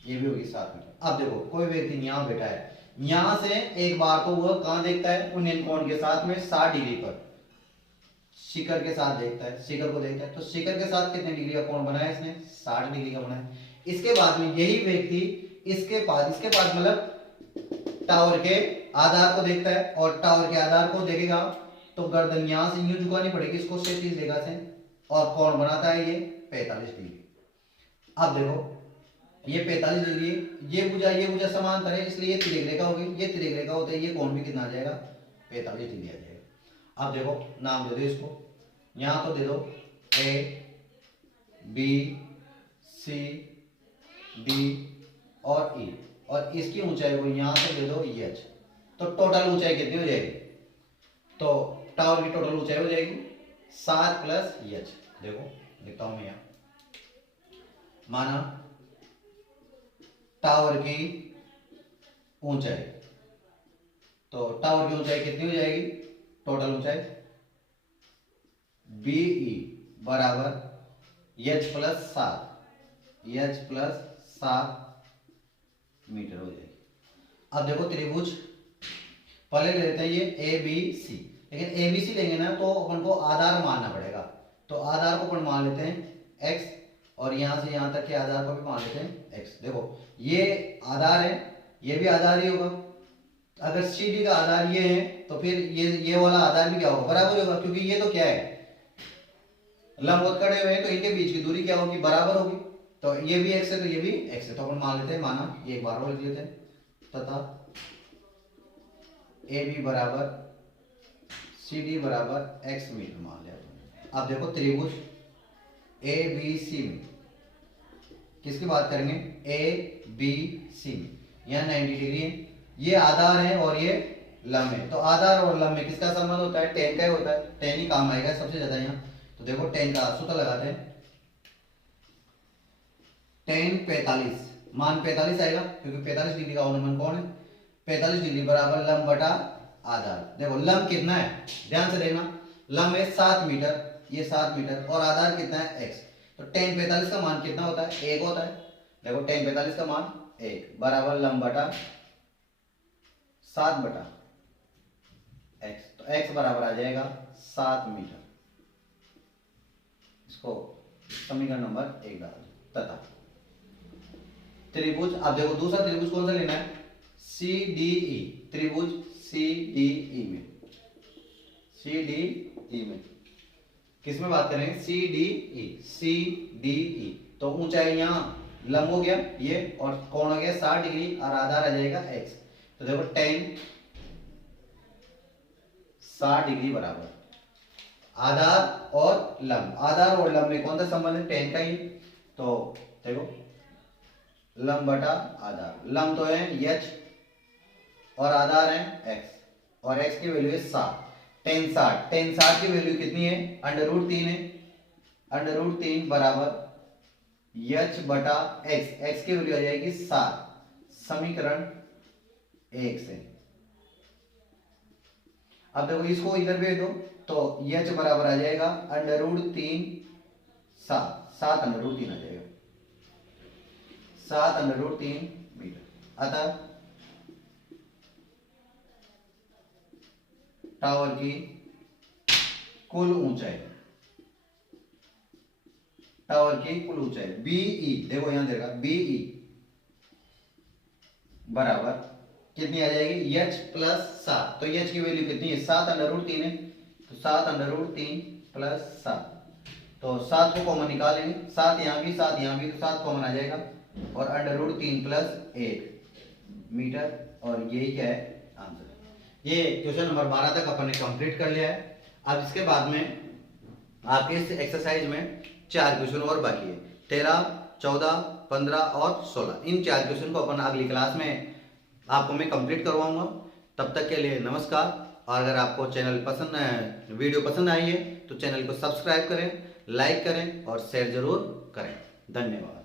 ये भी होगी 7 मीटर। अब देखो कोई व्यक्ति यहाँ बैठा है, यहां से एक बार तो वह कहां देखता है? उन्नयन कोण के साथ में 60 डिग्री पर, शिखर के साथ देखता है, शिखर को देखता है, तो शिखर के साथ कितने डिग्री का कोण बनाया इसने? 60 डिग्री का बनाया। इसके बाद में यही व्यक्ति इसके पास मतलब टावर के आधार को देखता है, और टावर के आधार को देखेगा तो गर्दन यहां से यूं झुकानी पड़ेगी इसको 37 जगह से, और कोण बनाता है ये 45 डिग्री। अब देखो ये 45 डिग्री, ये भुजा समांतर है, इसलिए ये तिर्यक रेखा होगी, ये तिर्यक रेखा होते हैं, ये कोण भी कितना आ जाएगा? 45 डिग्री आ जाएगा। अब देखो नाम दे दो इसको, यहां तो दे दो ए बी सी डी और ई, और इसकी ऊंचाई को यहां से दे दो एच। तो टोटल ऊंचाई कितनी हो जाएगी? तो टावर की टोटल ऊंचाई हो जाएगी 7 प्लस एच। देखो लिखता हूं मैं यहां, माना टावर की ऊंचाई, तो टावर की ऊंचाई कितनी हो जाएगी? टोटल ऊंचाई बीई बराबर एच प्लस 7 मीटर हो जाएगी। अब देखो त्रिभुज पहले ले लेते हैं ये ए बी सी, लेकिन ए बी सी लेंगे ना तो अपन को आधार मानना पड़ेगा, तो आधार को अपन मान लेते हैं एक्स, और यहां से यहां तक के आधार को भी मान लेते हैं एक्स। देखो ये आधार है, ये भी आधार ही होगा। अगर सी डी का आधार ये है तो फिर ये वाला आधार भी क्या होगा? बराबर होगा, क्योंकि ये तो क्या है? लंबवत खड़े हुए हैं, तो इनके बीच की दूरी क्या होगी? बराबर होगी। तो ये भी एक्स है तो ये भी एक्स है, तो अपन मान लेते हैं, माना ये एक बार और लिख लेते हैं, तथा ए बी बराबर सी डी बराबर एक्स मीटर मान लिया। अब देखो त्रिभुज ए बी सी में किसकी बात करेंगे? ए बी सी में यहाँ 90 डिग्री है, ये आधार है और ये लंब है, तो आधार और लंब में किसका संबंध होता है? टेन का ही होता है, टेन ही काम आएगा सबसे ज्यादा यहाँ। तो देखो टेन का सूत्र लगाते हैं, टेन 45, मान 45 आएगा, क्योंकि 45 डिग्री का अनुमान कौन है? 45 डिग्री बराबर लंब बटा आधार। देखो लंब कितना है? ध्यान से देखना, लंब है 7 मीटर, ये 7 मीटर, और आधार कितना है? एक्स। तो टेन 45 का मान कितना होता है? 1 होता है। देखो टेन 45 का मान 1 बराबर लंब बटा 7 बटा एक्स, तो एक्स बराबर आ जाएगा 7 मीटर। इसको समीकरण नंबर 1 डाल दो, तथा त्रिभुज, अब देखो दूसरा त्रिभुज कौन सा लेना है? सी डी ई, त्रिभुज सी डी ई में, सी डी ई में किस में बात करेंगे? C D E, C D E. तो ऊंचाई यहाँ लंब हो गया ये, और कोण हो गया 60 डिग्री, और आधार आ जाएगा एक्स। तो देखो टेन 60 डिग्री बराबर आधार और लंब, आधार और लंब में कौन सा संबंध है? टेन का ही। तो देखो लंब बटा आधार, लंब तो है एच और आधार है एक्स, और एक्स की वैल्यू है 7। टेन 60 की वैल्यू कितनी है? √3 है, √3 बराबर एच बटा एक्स, एक्स की वैल्यू आ जाएगी 7, समीकरण 1 से। अब देखो इसको इधर भेज दो, तो एच बराबर आ जाएगा √3 7 √3 आ जाएगा, 7 √3 मीटर। अतः टावर की कुल ऊंचाई, टावर की कुल ऊंचाई बीई, देखो यहां देगा बीई बराबर कितनी आ जाएगी? H plus 7। तो एच की वैल्यू कितनी है? 7 √3 है, तो 7 √3 प्लस 7, तो 7 को कॉमन निकालेंगे, 7 यहाँ भी 7 यहाँ भी, तो 7 कॉमन आ जाएगा, और √3 प्लस 1 मीटर, और यही क्या है? आंसर। ये क्वेश्चन नंबर 12 तक अपन ने कंप्लीट कर लिया है। अब इसके बाद में आपके इस एक्सरसाइज में 4 क्वेश्चन और बाकी है, 13, 14, 15 और 16। इन 4 क्वेश्चन को अपन अगली क्लास में आपको मैं कंप्लीट करवाऊंगा। तब तक के लिए नमस्कार, और अगर आपको चैनल पसंद, वीडियो पसंद आई है तो चैनल को सब्सक्राइब करें, लाइक करें और शेयर जरूर करें। धन्यवाद।